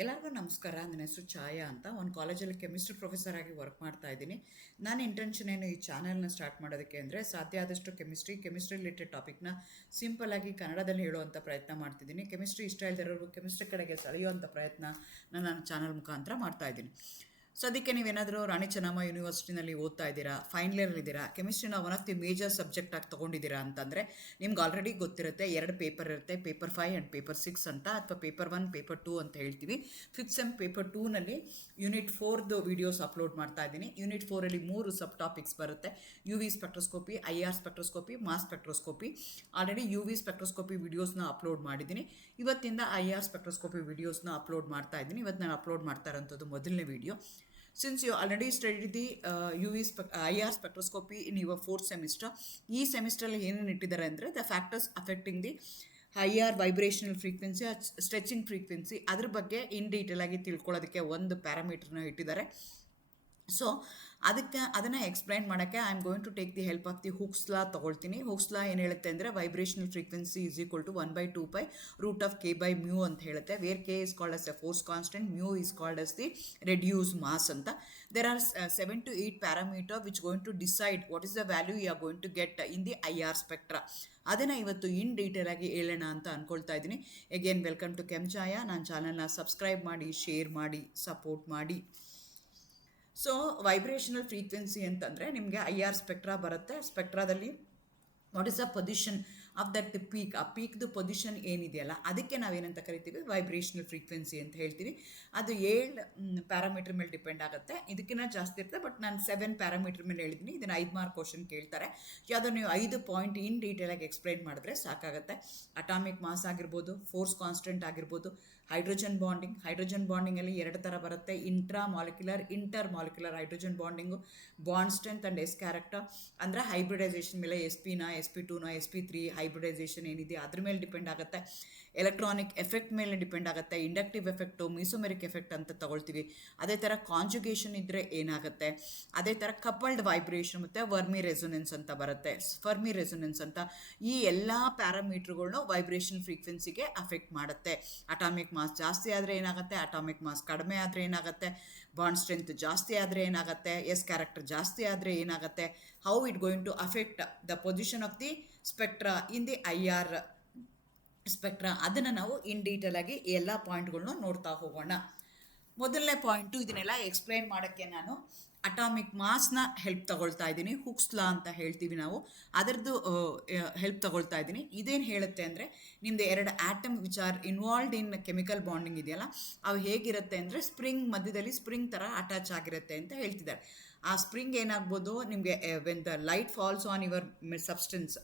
ಎಲ್ಲರಿಗೂ ನಮಸ್ಕಾರ. ನನ್ನ ಹೆಸರು ಛಾಯಾ ಅಂತ. ಒಂದು ಕಾಲೇಜಲ್ಲಿ ಕೆಮಿಸ್ಟ್ರಿ ಪ್ರೊಫೆಸರ್ ಆಗಿ ವರ್ಕ್ ಮಾಡ್ತಾ ಇದ್ದೀನಿ. ನನ್ನ ಇಂಟೆನ್ಷನ್ ಏನು ಈ ಚಾನಲ್ನ ಸ್ಟಾರ್ಟ್ ಮಾಡೋದಕ್ಕೆ ಅಂದರೆ, ಸಾಧ್ಯ ಆದಷ್ಟು ಕೆಮಿಸ್ಟ್ರಿ ರಿಲೇಟೆಡ್ ಟಾಪಿಕ್ನ ಸಿಂಪಲ್ ಆಗಿ ಕನ್ನಡದಲ್ಲಿ ಹೇಳುವಂಥ ಪ್ರಯತ್ನ ಮಾಡ್ತಿದ್ದೀನಿ. ಕೆಮಿಸ್ಟ್ರಿ ಇಷ್ಟ ಇಲ್ಲದಿರೋರು ಕೆಮಿಸ್ಟ್ರಿ ಕಡೆಗೆ ಸೆಳೆಯುವಂಥ ಪ್ರಯತ್ನ ನನ್ನ ಚಾನಲ್ ಮುಖಾಂತರ ಮಾಡ್ತಾ ಇದ್ದೀನಿ. ಸದ್ಯಕ್ಕೆ ನೀವೇನಾದರೂ ರಾಣಿ ಚೆನ್ನಮ್ಮ ಯೂನಿವರ್ಸಿಟಿನಲ್ಲಿ ಓದ್ತಾ ಇದ್ದೀರಾ, ಫೈನಲ್ ಇಯರ್ ಇದ್ದೀರಾ, ಕೆಮಿಸ್ಟ್ರಿನ one of the major subject ಆಗಿ ತೊಗೊಂಡಿದ್ದೀರಾ ಅಂತಂದರೆ ನಿಮ್ಗೆ ಆಲ್ರೆಡಿ ಗೊತ್ತಿರುತ್ತೆ. 2 ಪೇಪರ್ ಇರುತ್ತೆ, ಪೇಪರ್ 5 ಆ್ಯಂಡ್ ಪೇಪರ್ 6 ಅಂತ, ಅಥವಾ ಪೇಪರ್ 1 ಪೇಪರ್ 2 ಅಂತ ಹೇಳ್ತೀವಿ. 5th ಸೆಮ್ ಪೇಪರ್ 2ನಲ್ಲಿ ಯೂನಿಟ್ 4ದು ವೀಡಿಯೋಸ್ ಅಪ್ಲೋಡ್ ಮಾಡ್ತಾ ಇದ್ದೀನಿ. ಯೂನಿಟ್ 4ಅಲ್ಲಿ 3 ಸಬ್ ಟಾಪಿಕ್ಸ್ ಬರುತ್ತೆ: UV spectroscopy, IR spectroscopy, mass spectroscopy. Already UV spectroscopy ವೀಡಿಯೋಸ್ನ ಅಪ್ಲೋಡ್ ಮಾಡಿದ್ದೀನಿ. ಇವತ್ತಿಂದ IR ಸ್ಪೆಕ್ಟ್ರೋಸ್ಕೋಪಿ ವೀಡಿಯೋಸ್ನ ಅಪ್ಲೋಡ್ ಮಾಡ್ತಾ ಇದ್ದೀನಿ. ಇವತ್ತು ನಾನು ಅಪ್ಲೋಡ್ ಮಾಡ್ತಾ ಇರೋಂಥದ್ದು ಮೊದಲನೇ video. Since you already studied the IR spectroscopy in your 4th semester, ಈ ಸೆಮಿಸ್ಟ್ರಲ್ಲಿ ಏನೇನು ಇಟ್ಟಿದ್ದಾರೆ ಅಂದರೆ, the factors affecting the higher vibrational frequency, stretching frequency, ಅದ್ರ ಬಗ್ಗೆ ಇನ್ ಡೀಟೇಲ್ ಆಗಿ ತಿಳ್ಕೊಳ್ಳೋದಕ್ಕೆ ಒಂದು ಪ್ಯಾರಾಮೀಟರ್ನ ಇಟ್ಟಿದ್ದಾರೆ. ಸೊ ಅದನ್ನು ಎಕ್ಸ್ಪ್ಲೈನ್ ಮಾಡೋಕ್ಕೆ I am going to take the help of the Hooke's law ತೊಗೊಳ್ತೀನಿ. ಹುಕ್ಸ್ ಲಾ ಏನು ಹೇಳುತ್ತೆ ಅಂದರೆ, vibrational frequency is equal to 1/2π√k/μ ಅಂತ ಹೇಳುತ್ತೆ. Where k is called as a force constant, mu is called as the reduced mass ಅಂತ. There are 7 to 8 parameter which going to decide what is the value you are going to get in the IR spectra. ಅದನ್ನು ಇವತ್ತು in detail ಆಗಿ ಹೇಳೋಣ ಅಂತ ಅಂದ್ಕೊಳ್ತಾ ಇದ್ದೀನಿ. Again welcome to Chemchaya. ನನ್ನ ಚಾನಲ್ನ ಸಬ್ಸ್ಕ್ರೈಬ್ ಮಾಡಿ, ಶೇರ್ ಮಾಡಿ, ಸಪೋರ್ಟ್ ಮಾಡಿ. ಸೊ ವೈಬ್ರೇಷನಲ್ ಫ್ರೀಕ್ವೆನ್ಸಿ ಅಂತಂದರೆ ನಿಮಗೆ IR ಸ್ಪೆಕ್ಟ್ರಾ ಬರುತ್ತೆ. ಸ್ಪೆಕ್ಟ್ರಾದಲ್ಲಿ what is the position of that peak, ಆ ಪೀಕ್ದು ಪೊಸಿಷನ್ ಏನಿದೆಯಲ್ಲ ಅದಕ್ಕೆ ನಾವೇನಂತ ಕರಿತೀವಿ, ವೈಬ್ರೇಷನಲ್ ಫ್ರೀಕ್ವೆನ್ಸಿ ಅಂತ ಹೇಳ್ತೀವಿ. ಅದು 7 ಪ್ಯಾರಾಮೀಟರ್ ಮೇಲೆ ಡಿಪೆಂಡ್ ಆಗುತ್ತೆ. ಇದಕ್ಕಿಂತ ಜಾಸ್ತಿ ಇರುತ್ತೆ, ಬಟ್ ನಾನು 7 ಪ್ಯಾರಾಮೀಟರ್ ಮೇಲೆ ಹೇಳಿದ್ದೀನಿ. ಇದನ್ನು 5 ಮಾರ್ಕ್ ಕ್ವಶನ್ ಕೇಳ್ತಾರೆ. ಯಾವುದೋ ನೀವು 5 ಪಾಯಿಂಟ್ ಇನ್ ಡೀಟೇಲಾಗಿ ಎಕ್ಸ್ಪ್ಲೈನ್ ಮಾಡಿದ್ರೆ ಸಾಕಾಗುತ್ತೆ. ಅಟಾಮಿಕ್ ಮಾಸ್ ಆಗಿರ್ಬೋದು, ಫೋರ್ಸ್ ಕಾನ್ಸ್ಟೆಂಟ್ ಆಗಿರ್ಬೋದು, ಹೈಡ್ರೋಜನ್ ಬಾಂಡಿಂಗಲ್ಲಿ 2 ಥರ ಬರುತ್ತೆ: intermolecular hydrogen bonding, bond strength and S character. ಅಂದರೆ ಹೈಬ್ರಿಡೈಸೇಷನ್ ಮೇಲೆ SP-ನ, SP2ನ, SP3 ಹೈಬ್ರಿಡೈಸೇಷನ್ ಏನಿದೆ ಅದ್ರ ಮೇಲೆ ಡಿಪೆಂಡ್ ಆಗುತ್ತೆ. ಎಲೆಕ್ಟ್ರಾನಿಕ್ ಎಫೆಕ್ಟ್ ಮೇಲೆ ಡಿಪೆಂಡ್ ಆಗುತ್ತೆ. ಇಂಡಕ್ಟಿವ್ ಎಫೆಕ್ಟು, ಮಿಸೋಮೆರಿಕ್ ಎಫೆಕ್ಟ್ ಅಂತ ತಗೊಳ್ತೀವಿ. ಅದೇ ಥರ ಕಾಂಜುಗೇಷನ್ ಇದ್ದರೆ ಏನಾಗುತ್ತೆ. ಅದೇ ಥರ ಕಪಲ್ಡ್ ವೈಬ್ರೇಷನ್ ಮತ್ತು ಫರ್ಮಿ ರೆಸೊನೆನ್ಸ್ ಅಂತ. ಈ ಎಲ್ಲ ಪ್ಯಾರಾಮೀಟ್ರುಗಳನ್ನು ವೈಬ್ರೇಷನ್ ಫ್ರೀಕ್ವೆನ್ಸಿಗೆ ಅಫೆಕ್ಟ್ ಮಾಡುತ್ತೆ. ಅಟಾಮಿಕ್ ಮಾಸ್ ಜಾಸ್ತಿ ಆದರೆ ಏನಾಗುತ್ತೆ, ಅಟಾಮಿಕ್ ಮಾಸ್ ಕಡಿಮೆ ಆದರೆ ಏನಾಗುತ್ತೆ, ಬಾಂಡ್ ಸ್ಟ್ರೆಂತ್ ಜಾಸ್ತಿ ಆದರೆ ಏನಾಗುತ್ತೆ, ಎಸ್ ಕ್ಯಾರೆಕ್ಟರ್ ಜಾಸ್ತಿ ಆದರೆ ಏನಾಗುತ್ತೆ, how it going to affect the position of the spectra in the IR spectra. ಅದನ್ನು ನಾವು ಇನ್ ಡೀಟೇಲ್ ಆಗಿ ಎಲ್ಲ ಪಾಯಿಂಟ್ಗಳನ್ನೂ ನೋಡ್ತಾ ಹೋಗೋಣ. ಮೊದಲನೇ ಪಾಯಿಂಟು, ಇದನ್ನೆಲ್ಲ ಎಕ್ಸ್ಪ್ಲೈನ್ ಮಾಡೋಕ್ಕೆ ನಾನು ಅಟಾಮಿಕ್ ಮಾಸ್ನ ಹೆಲ್ಪ್ ತಗೊಳ್ತಾ ಇದ್ದೀನಿ. ಹುಕ್ಸ್ ಲಾ ಅಂತ ಹೇಳ್ತೀವಿ ನಾವು, ಅದರದ್ದು ಹೆಲ್ಪ್ ತಗೊಳ್ತಾ ಇದ್ದೀನಿ. ಇದೇನು ಹೇಳುತ್ತೆ ಅಂದರೆ, ನಿಮ್ಮದು 2 atom which are involved in chemical bonding ಇದೆಯಲ್ಲ, ಅವು ಹೇಗಿರುತ್ತೆ ಅಂದರೆ, ಸ್ಪ್ರಿಂಗ್ ಮಧ್ಯದಲ್ಲಿ ಸ್ಪ್ರಿಂಗ್ ಥರ ಅಟ್ಯಾಚ್ ಆಗಿರುತ್ತೆ ಅಂತ ಹೇಳ್ತಿದ್ದಾರೆ. ಆ ಸ್ಪ್ರಿಂಗ್ ಏನಾಗ್ಬೋದು, ನಿಮಗೆ when the light falls on your substance,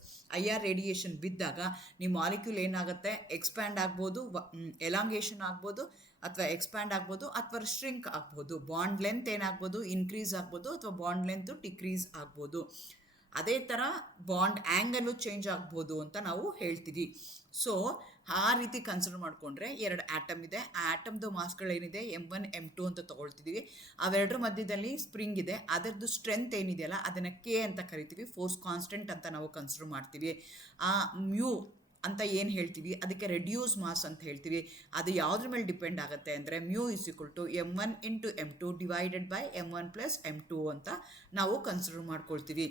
IR radiation ಬಿದ್ದಾಗ ನಿಮ್ಮ ಮಾಲಿಕ್ಯೂಲ್ ಏನಾಗುತ್ತೆ, ಎಕ್ಸ್ಪ್ಯಾಂಡ್ ಆಗ್ಬೋದು, ಎಲಾಂಗೇಷನ್ ಆಗ್ಬೋದು, ಅಥವಾ ಎಕ್ಸ್ಪ್ಯಾಂಡ್ ಆಗ್ಬೋದು, ಅಥವಾ ಶ್ರಿಂಕ್ ಆಗ್ಬೋದು. ಬಾಂಡ್ ಲೆಂತ್ ಏನಾಗ್ಬೋದು, ಇನ್ಕ್ರೀಸ್ ಆಗ್ಬೋದು, ಅಥವಾ ಬಾಂಡ್ ಲೆಂತು ಡಿಕ್ರೀಸ್ ಆಗ್ಬೋದು. ಅದೇ ಥರ ಬಾಂಡ್ ಆ್ಯಂಗಲು ಚೇಂಜ್ ಆಗ್ಬೋದು ಅಂತ ನಾವು ಹೇಳ್ತೀವಿ. ಸೊ ಆ ರೀತಿ ಕನ್ಸಿಡರ್ ಮಾಡಿಕೊಂಡ್ರೆ 2 ಆಟಮ್ ಇದೆ. ಆ ಆಟಮ್ದು ಮಾಸ್ಗಳೇನಿದೆ M1 M2 ಅಂತ ತೊಗೊಳ್ತಿದ್ದೀವಿ. ಅವೆರಡರ ಮಧ್ಯದಲ್ಲಿ ಸ್ಪ್ರಿಂಗ್ ಇದೆ. ಅದರದ್ದು ಸ್ಟ್ರೆಂತ್ ಏನಿದೆಯಲ್ಲ ಅದನ್ನು K ಅಂತ ಕರಿತೀವಿ. ಫೋರ್ಸ್ ಕಾನ್ಸ್ಟೆಂಟ್ ಅಂತ ನಾವು ಕನ್ಸಿಡರ್ ಮಾಡ್ತೀವಿ. ಆ ಮ್ಯೂ ಅಂತ ಏನು ಹೇಳ್ತೀವಿ ಅದಕ್ಕೆ ರೆಡ್ಯೂಸ್ ಮಾಸ್ ಅಂತ ಹೇಳ್ತೀವಿ. ಅದು ಯಾವುದ್ರ ಮೇಲೆ ಡಿಪೆಂಡ್ ಆಗುತ್ತೆ ಅಂದರೆ, μ = M1 × M2 / M1 + M2 ಅಂತ ನಾವು ಕನ್ಸಿಡರ್ ಮಾಡ್ಕೊಳ್ತೀವಿ.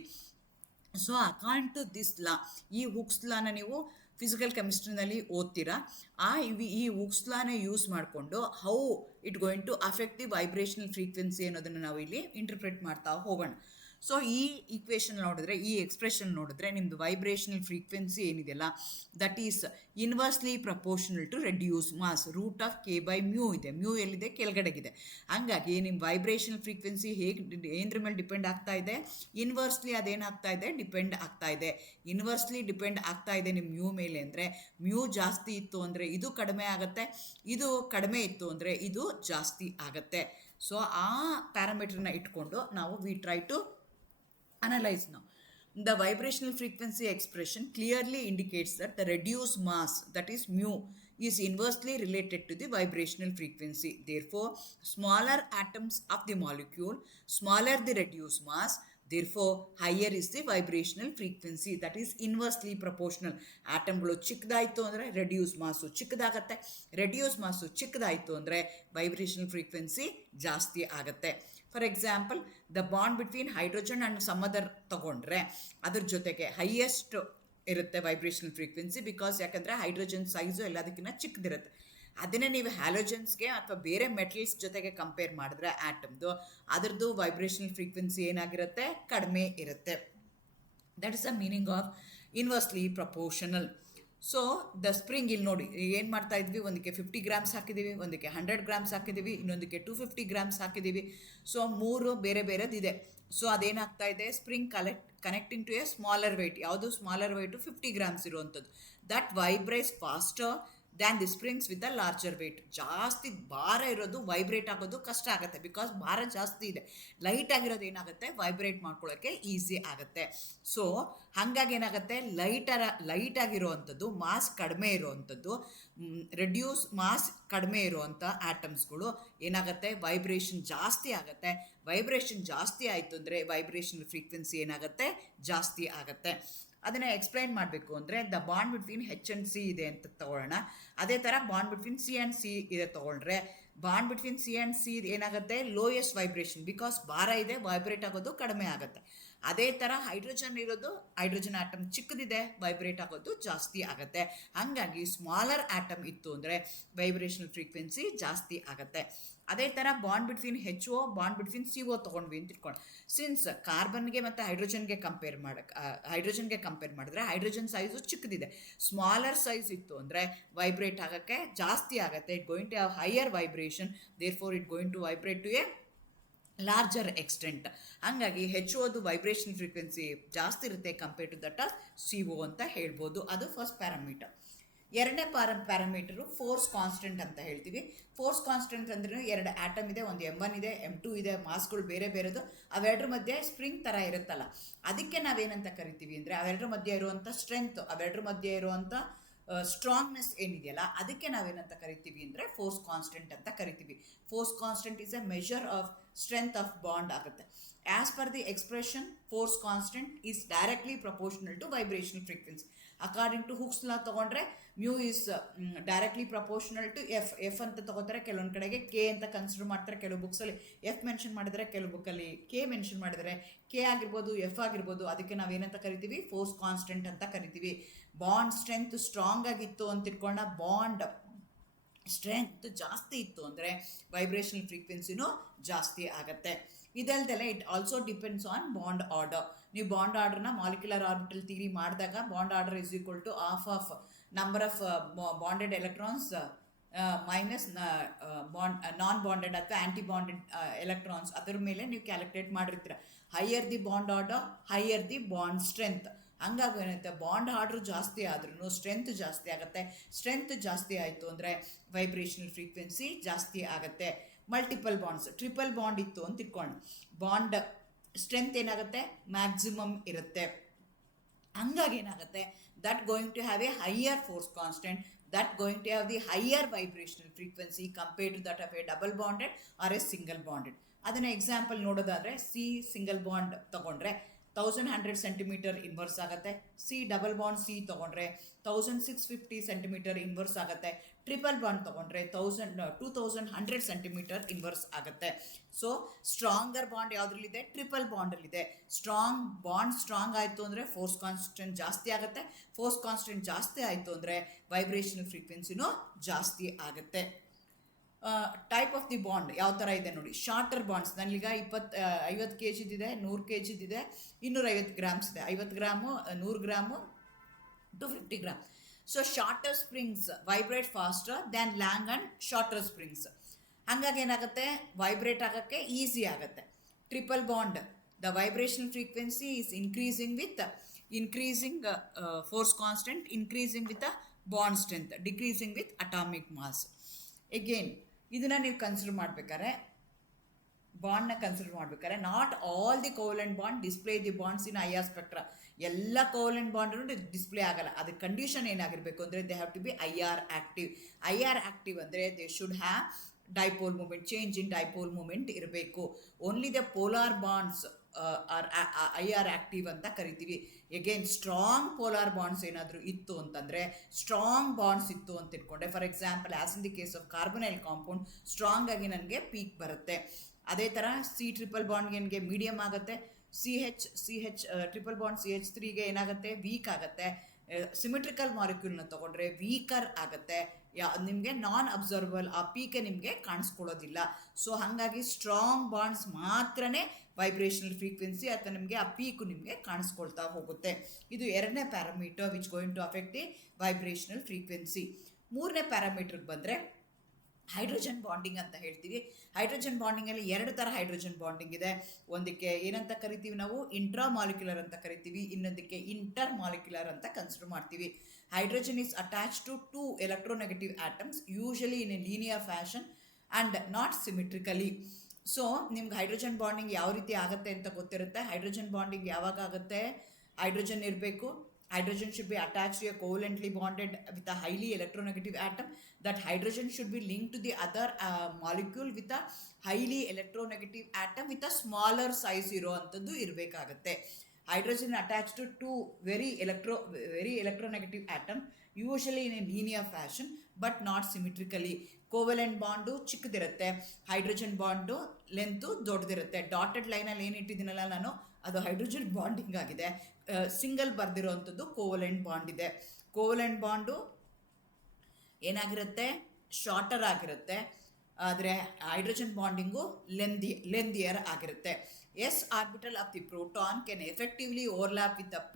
So according to this law, ಈ ಹುಕ್ಸ್ ಲಾನ ನೀವು ಫಿಸಿಕಲ್ ಕೆಮಿಸ್ಟ್ರಿನಲ್ಲಿ ಓದ್ತೀರಾ. ಈ ಹುಕ್ಸ್ ಲಾನ ಯೂಸ್ ಮಾಡಿಕೊಂಡು how it going to affect the vibrational frequency ಅನ್ನೋದನ್ನು ನಾವು ಇಲ್ಲಿ ಇಂಟರ್ಪ್ರಿಟ್ ಮಾಡ್ತಾ ಹೋಗೋಣ. ಸೊ ಈ ಈಕ್ವೇಷನ್ ನೋಡಿದ್ರೆ, ಈ ಎಕ್ಸ್ಪ್ರೆಷನ್ ನೋಡಿದ್ರೆ, ನಿಮ್ಮದು ವೈಬ್ರೇಷನಲ್ ಫ್ರೀಕ್ವೆನ್ಸಿ ಏನಿದೆಯಲ್ಲ that is inversely proportional to reduce mass. √k/μ ಇದೆ. ಮ್ಯೂ ಎಲ್ಲಿದೆ, ಕೆಳಗಡೆಗಿದೆ. ಹಂಗಾಗಿ ನಿಮ್ಮ ವೈಬ್ರೇಷನಲ್ ಫ್ರೀಕ್ವೆನ್ಸಿ ಏನರ ಮೇಲೆ ಡಿಪೆಂಡ್ ಆಗ್ತಾ ಇದೆ, ಇನ್ವರ್ಸ್ಲಿ ಅದೇನಾಗ್ತಾ ಇದೆ, ಡಿಪೆಂಡ್ ಆಗ್ತಾ ಇದೆ. ಇನ್ವರ್ಸ್ಲಿ ಡಿಪೆಂಡ್ ಆಗ್ತಾ ಇದೆ ನಿಮ್ಮ ಮ್ಯೂ ಮೇಲೆ ಅಂದರೆ, ಮ್ಯೂ ಜಾಸ್ತಿ ಇತ್ತು ಅಂದರೆ ಇದು ಕಡಿಮೆ ಆಗುತ್ತೆ, ಇದು ಕಡಿಮೆ ಇತ್ತು ಅಂದರೆ ಇದು ಜಾಸ್ತಿ ಆಗುತ್ತೆ. ಸೊ ಆ ಪ್ಯಾರಾಮೀಟರ್ನ ಇಟ್ಕೊಂಡು ನಾವು we try to analyze now. The vibrational frequency expression clearly indicates that the reduced mass, that is mu, is inversely related to the vibrational frequency. Therefore, smaller atoms of the molecule, smaller the reduced mass, therefore higher is the vibrational frequency, that is inversely proportional. ಆಟಮ್ಗಳು ಚಿಕ್ಕದಾಯಿತು ಅಂದರೆ reduce ಮಾಸು ಚಿಕ್ಕದಾಗತ್ತೆ, reduce ಮಾಸು ಚಿಕ್ಕದಾಯಿತು ಅಂದರೆ vibrational frequency ಜಾಸ್ತಿ ಆಗುತ್ತೆ. For example, the bond between hydrogen and some other ತಗೊಂಡ್ರೆ ಅದ್ರ ಜೊತೆಗೆ highest ಇರುತ್ತೆ vibrational frequency, because ಯಾಕಂದರೆ hydrogen size ಎಲ್ಲದಕ್ಕಿಂತ ಚಿಕ್ಕದಿರುತ್ತೆ. ಅದನ್ನೇ ನೀವು ಹ್ಯಾಲೋಜನ್ಸ್ಗೆ ಅಥವಾ ಬೇರೆ ಮೆಟಲ್ಸ್ ಜೊತೆಗೆ ಕಂಪೇರ್ ಮಾಡಿದ್ರೆ ಆಟಮ್ದು ಅದರದ್ದು ವೈಬ್ರೇಷನಲ್ ಫ್ರೀಕ್ವೆನ್ಸಿ ಏನಾಗಿರುತ್ತೆ, ಕಡಿಮೆ ಇರುತ್ತೆ. That is the meaning of inversely proportional. So the spring ಇಲ್ಲಿ ನೋಡಿ ಏನು ಮಾಡ್ತಾ ಇದ್ವಿ, ಒಂದಕ್ಕೆ 50 ಗ್ರಾಮ್ಸ್ ಹಾಕಿದ್ದೀವಿ, ಒಂದಕ್ಕೆ 100 ಗ್ರಾಮ್ಸ್ ಹಾಕಿದ್ದೀವಿ, ಇನ್ನೊಂದಕ್ಕೆ 250 ಗ್ರಾಮ್ಸ್ ಹಾಕಿದ್ದೀವಿ. ಸೊ 3 ಬೇರೆ ಬೇರೆದಿದೆ. ಸೊ ಅದೇನಾಗ್ತಾ ಇದೆ, spring connecting to a smaller weight. ಯಾವುದು ಸ್ಮಾಲರ್ ವೆಯ್ಟು 50 ಗ್ರಾಮ್ಸ್ ಇರುವಂಥದ್ದು. That vibrates faster than the springs with a larger weight. ಜಾಸ್ತಿ ಭಾರ ಇರೋದು ವೈಬ್ರೇಟ್ ಆಗೋದು ಕಷ್ಟ ಆಗುತ್ತೆ, ಬಿಕಾಸ್ ಭಾರ ಜಾಸ್ತಿ ಇದೆ. ಲೈಟ್ ಆಗಿರೋದು ಏನಾಗುತ್ತೆ, ವೈಬ್ರೇಟ್ ಮಾಡ್ಕೊಳ್ಳೋಕ್ಕೆ ಈಸಿ ಆಗುತ್ತೆ. ಸೊ ಹಾಗಾಗಿ ಏನಾಗುತ್ತೆ, ಲೈಟ್ ಆಗಿರುವಂಥದ್ದು, ಮಾಸ್ ಕಡಿಮೆ ಇರುವಂಥದ್ದು, ರೆಡ್ಯೂಸ್ ಮಾಸ್ ಕಡಿಮೆ ಇರುವಂಥ ಆಟಮ್ಸ್ಗಳು ಏನಾಗುತ್ತೆ, ವೈಬ್ರೇಷನ್ ಜಾಸ್ತಿ ಆಗುತ್ತೆ. ವೈಬ್ರೇಷನ್ ಜಾಸ್ತಿ ಆಯಿತು ಅಂದರೆ ವೈಬ್ರೇಷನ್ ಫ್ರೀಕ್ವೆನ್ಸಿ ಏನಾಗುತ್ತೆ, ಜಾಸ್ತಿ ಆಗುತ್ತೆ. ಅದನ್ನು ಎಕ್ಸ್ಪ್ಲೈನ್ ಮಾಡಬೇಕು ಅಂದರೆ, the bond between H and C ಇದೆ ಅಂತ ತಗೊಳ್ಳೋಣ. ಅದೇ ಥರ bond between C and C ಇದೆ ತೊಗೊಂಡ್ರೆ, bond between C and C ಏನಾಗುತ್ತೆ, ಲೋಯೆಸ್ಟ್ ವೈಬ್ರೇಷನ್, ಬಿಕಾಸ್ ಭಾರ ಇದೆ, ವೈಬ್ರೇಟ್ ಆಗೋದು ಕಡಿಮೆ ಆಗುತ್ತೆ. ಅದೇ ಥರ ಹೈಡ್ರೋಜನ್ ಇರೋದು, ಹೈಡ್ರೋಜನ್ ಆಟಮ್ ಚಿಕ್ಕದಿದೆ, ವೈಬ್ರೇಟ್ ಆಗೋದು ಜಾಸ್ತಿ ಆಗುತ್ತೆ. ಹಾಗಾಗಿ ಸ್ಮಾಲರ್ ಆಟಮ್ ಇತ್ತು ಅಂದರೆ ವೈಬ್ರೇಷನಲ್ ಫ್ರೀಕ್ವೆನ್ಸಿ ಜಾಸ್ತಿ ಆಗುತ್ತೆ. ಅದೇ ಥರ bond between HO, bond between CO ತೊಗೊಂಡ್ವಿ ಅಂತ ಇಟ್ಕೊಂಡು, ಸಿನ್ಸ್ ಕಾರ್ಬನ್ಗೆ ಮತ್ತು ಹೈಡ್ರೋಜನ್ಗೆ ಕಂಪೇರ್ ಮಾಡಿದ್ರೆ ಹೈಡ್ರೋಜನ್ ಸೈಜು ಚಿಕ್ಕದಿದೆ, ಸ್ಮಾಲರ್ ಸೈಜ್ ಇತ್ತು ಅಂದರೆ ವೈಬ್ರೇಟ್ ಆಗೋಕ್ಕೆ ಜಾಸ್ತಿ ಆಗುತ್ತೆ. It going to have higher vibration, therefore it going to vibrate to a larger extent. ಹಾಗಾಗಿ HOದು ವೈಬ್ರೇಷನ್ ಫ್ರೀಕ್ವೆನ್ಸಿ ಜಾಸ್ತಿ ಇರುತ್ತೆ compare to that of CO ಅಂತ ಹೇಳ್ಬೋದು. ಅದು ಫಸ್ಟ್ ಪ್ಯಾರಾಮೀಟರ್. ಎರಡನೇ ಪ್ಯಾರಾಮೀಟರು ಫೋರ್ಸ್ ಕಾನ್ಸ್ಟೆಂಟ್ ಅಂತ ಹೇಳ್ತೀವಿ. ಫೋರ್ಸ್ ಕಾನ್ಸ್ಟೆಂಟ್ ಅಂದ್ರೆ ಎರಡು ಆಟಮ್ ಇದೆ, ಒಂದು M1 ಇದೆ, M2 ಇದೆ, ಮಾಸ್ಗಳು ಬೇರೆ ಬೇರೆದು, ಅವೆರಡರ ಮಧ್ಯೆ ಸ್ಪ್ರಿಂಗ್ ಥರ ಇರುತ್ತಲ್ಲ, ಅದಕ್ಕೆ ನಾವೇನಂತ ಕರಿತೀವಿ ಅಂದರೆ ಅವೆರಡರ ಮಧ್ಯೆ ಇರುವಂಥ ಸ್ಟ್ರೆಂತ್, ಅವೆರಡರ ಮಧ್ಯೆ ಇರುವಂಥ ಸ್ಟ್ರಾಂಗ್ನೆಸ್ ಏನಿದೆಯಲ್ಲ, ಅದಕ್ಕೆ ನಾವೇನಂತ ಕರಿತೀವಿ ಅಂದರೆ ಫೋರ್ಸ್ ಕಾನ್ಸ್ಟೆಂಟ್ ಅಂತ ಕರಿತೀವಿ. Force constant is a measure of strength of bond ಆಗುತ್ತೆ. As per the expression, force constant is directly proportional to vibrational frequency. According to Hooke's law ತೊಗೊಂಡ್ರೆ mu is directly proportional to F ಅಂತ ತೊಗೋತಾರೆ. ಕೆಲವೊಂದು ಕಡೆಗೆ K ಅಂತ consider ಮಾಡ್ತಾರೆ, ಕೆಲವು ಬುಕ್ಸಲ್ಲಿ F mention ಮಾಡಿದರೆ, ಕೆಲವು ಬುಕ್ಕಲ್ಲಿ ಕೆ ಮೆನ್ಷನ್ ಮಾಡಿದರೆ, ಕೆ ಆಗಿರ್ಬೋದು, ಎಫ್ ಆಗಿರ್ಬೋದು. ಅದಕ್ಕೆ ನಾವೇನಂತ ಕರಿತೀವಿ, ಫೋರ್ಸ್ ಕಾನ್ಸ್ಟೆಂಟ್ ಅಂತ ಕರಿತೀವಿ. ಬಾಂಡ್ ಸ್ಟ್ರೆಂತ್ ಸ್ಟ್ರಾಂಗ್ ಆಗಿತ್ತು ಅಂತ ಇಟ್ಕೊಂಡ, ಬಾಂಡ್ ಸ್ಟ್ರೆಂತ್ ಜಾಸ್ತಿ ಇತ್ತು ಅಂದರೆ ವೈಬ್ರೇಷನಲ್ ಫ್ರೀಕ್ವೆನ್ಸಿನೂ ಜಾಸ್ತಿ ಆಗುತ್ತೆ. ಇದಲ್ದೆಲ್ಲ it also depends on bond order. ನೀವು ಬಾಂಡ್ ಆರ್ಡರ್ನ ಮಾಲಿಕ್ಯುಲರ್ ಆರ್ಬಿಟಲ್ ಥಿಯರಿ ಮಾಡಿದಾಗ bond order is equal to half of number of bonded electrons minus non bonded ಅಥವಾ ಆ್ಯಂಟಿ ಬಾಂಡೆಡ್ ಎಲೆಕ್ಟ್ರಾನ್ಸ್, ಅದರ ಮೇಲೆ ನೀವು ಕ್ಯಾಲ್ಕುಲೇಟ್ ಮಾಡಿರ್ತೀರ. Higher the bond order, higher the bond strength. ಹಂಗಾಗಿ ಏನಾಗುತ್ತೆ, ಬಾಂಡ್ ಆರ್ಡ್ರ್ ಜಾಸ್ತಿ ಆದ್ರೂ ಸ್ಟ್ರೆಂತ್ ಜಾಸ್ತಿ ಆಗುತ್ತೆ. ಸ್ಟ್ರೆಂತ್ ಜಾಸ್ತಿ ಆಯಿತು ಅಂದರೆ ವೈಬ್ರೇಷನಲ್ ಫ್ರೀಕ್ವೆನ್ಸಿ ಜಾಸ್ತಿ ಆಗುತ್ತೆ. ಮಲ್ಟಿಪಲ್ ಬಾಂಡ್ಸ್, ಟ್ರಿಪಲ್ ಬಾಂಡ್ ಇತ್ತು ಅಂತ ಇಟ್ಕೊಂಡು, ಬಾಂಡ್ ಸ್ಟ್ರೆಂತ್ ಏನಾಗುತ್ತೆ, ಮ್ಯಾಕ್ಸಿಮಮ್ ಇರುತ್ತೆ. ಹಂಗಾಗಿ ಏನಾಗುತ್ತೆ, that going to have a higher force constant, that going to have the higher vibrational frequency compared to that of a double bonded or a single bonded. ಅದನ್ನು example ನೋಡೋದಾದರೆ, C single bond ತಗೊಂಡ್ರೆ 1100 centimetre inverse ಆಗುತ್ತೆ. C double bond C ತೊಗೊಂಡ್ರೆ 1650 centimetre inverse ಆಗುತ್ತೆ. Triple bond ತೊಗೊಂಡ್ರೆ 2100 centimetre inverse ಆಗುತ್ತೆ. So stronger bond ಯಾವುದ್ರಲ್ಲಿದೆ, triple ಬಾಂಡಲ್ಲಿದೆ. ಸ್ಟ್ರಾಂಗ್ ಆಯಿತು ಅಂದರೆ ಫೋರ್ಸ್ ಕಾನ್ಸ್ಟೆಂಟ್ ಜಾಸ್ತಿ ಆಗುತ್ತೆ. ಫೋರ್ಸ್ ಕಾನ್ಸ್ಟೆಂಟ್ ಜಾಸ್ತಿ ಆಯಿತು ಅಂದರೆ ವೈಬ್ರೇಷನಲ್ ಫ್ರೀಕ್ವೆನ್ಸಿನೂ ಜಾಸ್ತಿ ಆಗುತ್ತೆ. ಟೈಪ್ ಆಫ್ ದಿ ಬಾಂಡ್ ಯಾವ ಥರ ಇದೆ ನೋಡಿ. ಶಾರ್ಟರ್ ಬಾಂಡ್ಸ್, ನನ್ನೀಗ 50 kg ಇದೆ, 100 kg ಇದೆ, 250 ಗ್ರಾಮ್ಸ್ ಇದೆ. 50 gram, 100 gram, 250 gram. So shorter springs vibrate faster than long and shorter springs. ಹಾಗಾಗಿ ಏನಾಗುತ್ತೆ, ವೈಬ್ರೇಟ್ ಆಗೋಕ್ಕೆ ಈಸಿ ಆಗುತ್ತೆ. Triple bond, the vibrational frequency is increasing with increasing force constant, increasing with a bond strength, decreasing with atomic mass. Again ಇದನ್ನು ನೀವು consider ಮಾಡಬೇಕಾದ್ರೆ, ಬಾಂಡ್ನ consider ಮಾಡಬೇಕಾದ್ರೆ, not all the covalent bond display the bonds in IR spectra. ಎಲ್ಲ covalent ಬಾಂಡ್ನು display ಆಗಲ್ಲ. ಅದಕ್ಕೆ condition ಏನಾಗಿರಬೇಕು ಅಂದರೆ, they have to be IR active. IR active ಅಂದರೆ they should have dipole moment, change in dipole moment ಇರಬೇಕು. Only the polar bonds are IR active ಅಂತ ಕರಿತೀವಿ. ಎಗೇನ್ ಸ್ಟ್ರಾಂಗ್ ಪೋಲಾರ್ ಬಾಂಡ್ಸ್ ಏನಾದರೂ ಇತ್ತು ಅಂತಂದರೆ, ಸ್ಟ್ರಾಂಗ್ ಬಾಂಡ್ಸ್ ಇತ್ತು ಅಂತ ಇಟ್ಕೊಂಡೆ, for example as in the case of carbonyl compound strong ಆಗಿ ನನಗೆ ಪೀಕ್ ಬರುತ್ತೆ. ಅದೇ ಥರ C ಟ್ರಿಪಲ್ ಬಾಂಡ್ಗೆ ನನಗೆ ಮೀಡಿಯಮ್ ಆಗುತ್ತೆ, CH ಟ್ರಿಪಲ್ ಬಾಂಡ್ CH3ಗೆ ಏನಾಗುತ್ತೆ, ವೀಕ್ ಆಗುತ್ತೆ. ಸಿಮೆಟ್ರಿಕಲ್ ಮಾಲಿಕ್ಯೂಲ್ನ ತೊಗೊಂಡ್ರೆ ವೀಕರ್ ಆಗುತ್ತೆ, ನಿಮಗೆ ನಾನ್ ಅಬ್ಸರ್ವಬಲ್, ಆ ಪೀಕೆ ನಿಮಗೆ ಕಾಣಿಸ್ಕೊಳ್ಳೋದಿಲ್ಲ. ಸೊ ಹಾಗಾಗಿ ಸ್ಟ್ರಾಂಗ್ ಬಾಂಡ್ಸ್ ಮಾತ್ರನೇ ವೈಬ್ರೇಷನಲ್ ಫ್ರೀಕ್ವೆನ್ಸಿ ಅಥವಾ ನಿಮಗೆ ಆ ಪೀಕು ನಿಮಗೆ ಕಾಣಿಸ್ಕೊಳ್ತಾ ಹೋಗುತ್ತೆ. ಇದು ಎರಡನೇ parameter which going to affect the vibrational frequency. ಮೂರನೇ ಪ್ಯಾರಾಮೀಟರ್ಗೆ ಬಂದರೆ ಹೈಡ್ರೋಜನ್ ಬಾಂಡಿಂಗ್ ಅಂತ ಹೇಳ್ತೀವಿ. ಹೈಡ್ರೋಜನ್ ಬಾಂಡಿಂಗಲ್ಲಿ ಎರಡು ಥರ ಹೈಡ್ರೋಜನ್ ಬಾಂಡಿಂಗ್ ಇದೆ. ಒಂದಕ್ಕೆ ಏನಂತ ಕರಿತೀವಿ ನಾವು, ಇಂಟ್ರಾ ಮಾಲಿಕ್ಯುಲರ್ ಅಂತ ಕರಿತೀವಿ, ಇನ್ನೊಂದಕ್ಕೆ ಇಂಟರ್ ಮಾಲಿಕ್ಯುಲರ್ ಅಂತ ಕನ್ಸಿಡರ್ ಮಾಡ್ತೀವಿ. Hydrogen is attach to 2 electronegative atoms, usually in a linear fashion and not symmetrically. So ನಿಮ್ಗೆ ಹೈಡ್ರೋಜನ್ ಬಾಂಡಿಂಗ್ ಯಾವ ರೀತಿ ಆಗುತ್ತೆ ಅಂತ ಗೊತ್ತಿರುತ್ತೆ. ಹೈಡ್ರೋಜನ್ ಬಾಂಡಿಂಗ್ ಯಾವಾಗ ಆಗುತ್ತೆ, ಹೈಡ್ರೋಜನ್ ಇರಬೇಕು, hydrogen should be attached to a covalently bonded with a highly electronegative atom. That hydrogen should be linked to the other molecule with a highly electronegative atom with a smaller size ಇರುವಂಥದ್ದು ಇರಬೇಕಾಗುತ್ತೆ. Hydrogen attached to 2 very electronegative atom, usually in a linear fashion but not symmetrically. Covalent bond ಚಿಕ್ಕದಿರುತ್ತೆ, hydrogen bond length ದೊಡ್ಡದಿರುತ್ತೆ. Dotted ಲೈನಲ್ಲಿ ಏನು ಇಟ್ಟಿದ್ದೀನಲ್ಲ ನಾನು, ಅದು hydrogen bonding ಆಗಿದೆ. ಸಿಂಗಲ್ ಬರ್ದಿರೋವಂಥದ್ದು ಕೋವೆಲೆಂಟ್ ಬಾಂಡ್ ಇದೆ. ಕೋವೆಲೆಂಟ್ ಬಾಂಡು ಏನಾಗಿರುತ್ತೆ, ಶಾರ್ಟರ್ ಆಗಿರುತ್ತೆ, ಆದರೆ ಹೈಡ್ರೋಜನ್ ಬಾಂಡಿಂಗು ಲೆಂದಿಯರ್ ಆಗಿರುತ್ತೆ. S orbital of the proton can effectively overlap with the P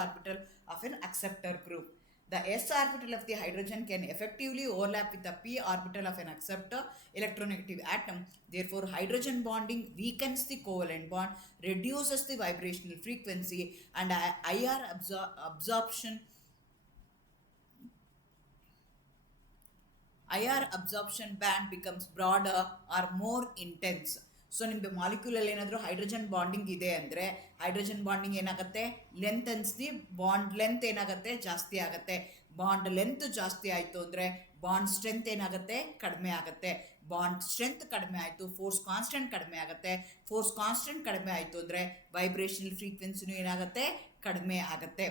orbital of an acceptor group. The S orbital of the hydrogen can effectively overlap with the P orbital of an acceptor electronegative atom. Therefore, hydrogen bonding weakens the covalent bond, reduces the vibrational frequency, and IR absorption band becomes broader or more intense. So ನಿಮಗೆ ಮಾಲಿಕ್ಯೂಲಲ್ಲಿ ಏನಾದರೂ hydrogen bonding ಇದೆ ಅಂದರೆ, hydrogen bonding ಏನಾಗುತ್ತೆ, length ಅನ್ಸ್ದಿ bond length ಏನಾಗುತ್ತೆ, ಜಾಸ್ತಿ ಆಗುತ್ತೆ. Bond length ಜಾಸ್ತಿ ಆಯಿತು ಅಂದರೆ ಬಾಂಡ್ ಸ್ಟ್ರೆಂತ್ ಏನಾಗುತ್ತೆ, ಕಡಿಮೆ ಆಗುತ್ತೆ. ಬಾಂಡ್ ಸ್ಟ್ರೆಂತ್ ಕಡಿಮೆ ಆಯಿತು, ಫೋರ್ಸ್ ಕಾನ್ಸ್ಟೆಂಟ್ ಕಡಿಮೆ ಆಗುತ್ತೆ. ಫೋರ್ಸ್ ಕಾನ್ಸ್ಟೆಂಟ್ ಕಡಿಮೆ ಆಯಿತು ಅಂದರೆ ವೈಬ್ರೇಷನಲ್ ಫ್ರೀಕ್ವೆನ್ಸಿನೂ ಏನಾಗುತ್ತೆ, ಕಡಿಮೆ ಆಗುತ್ತೆ.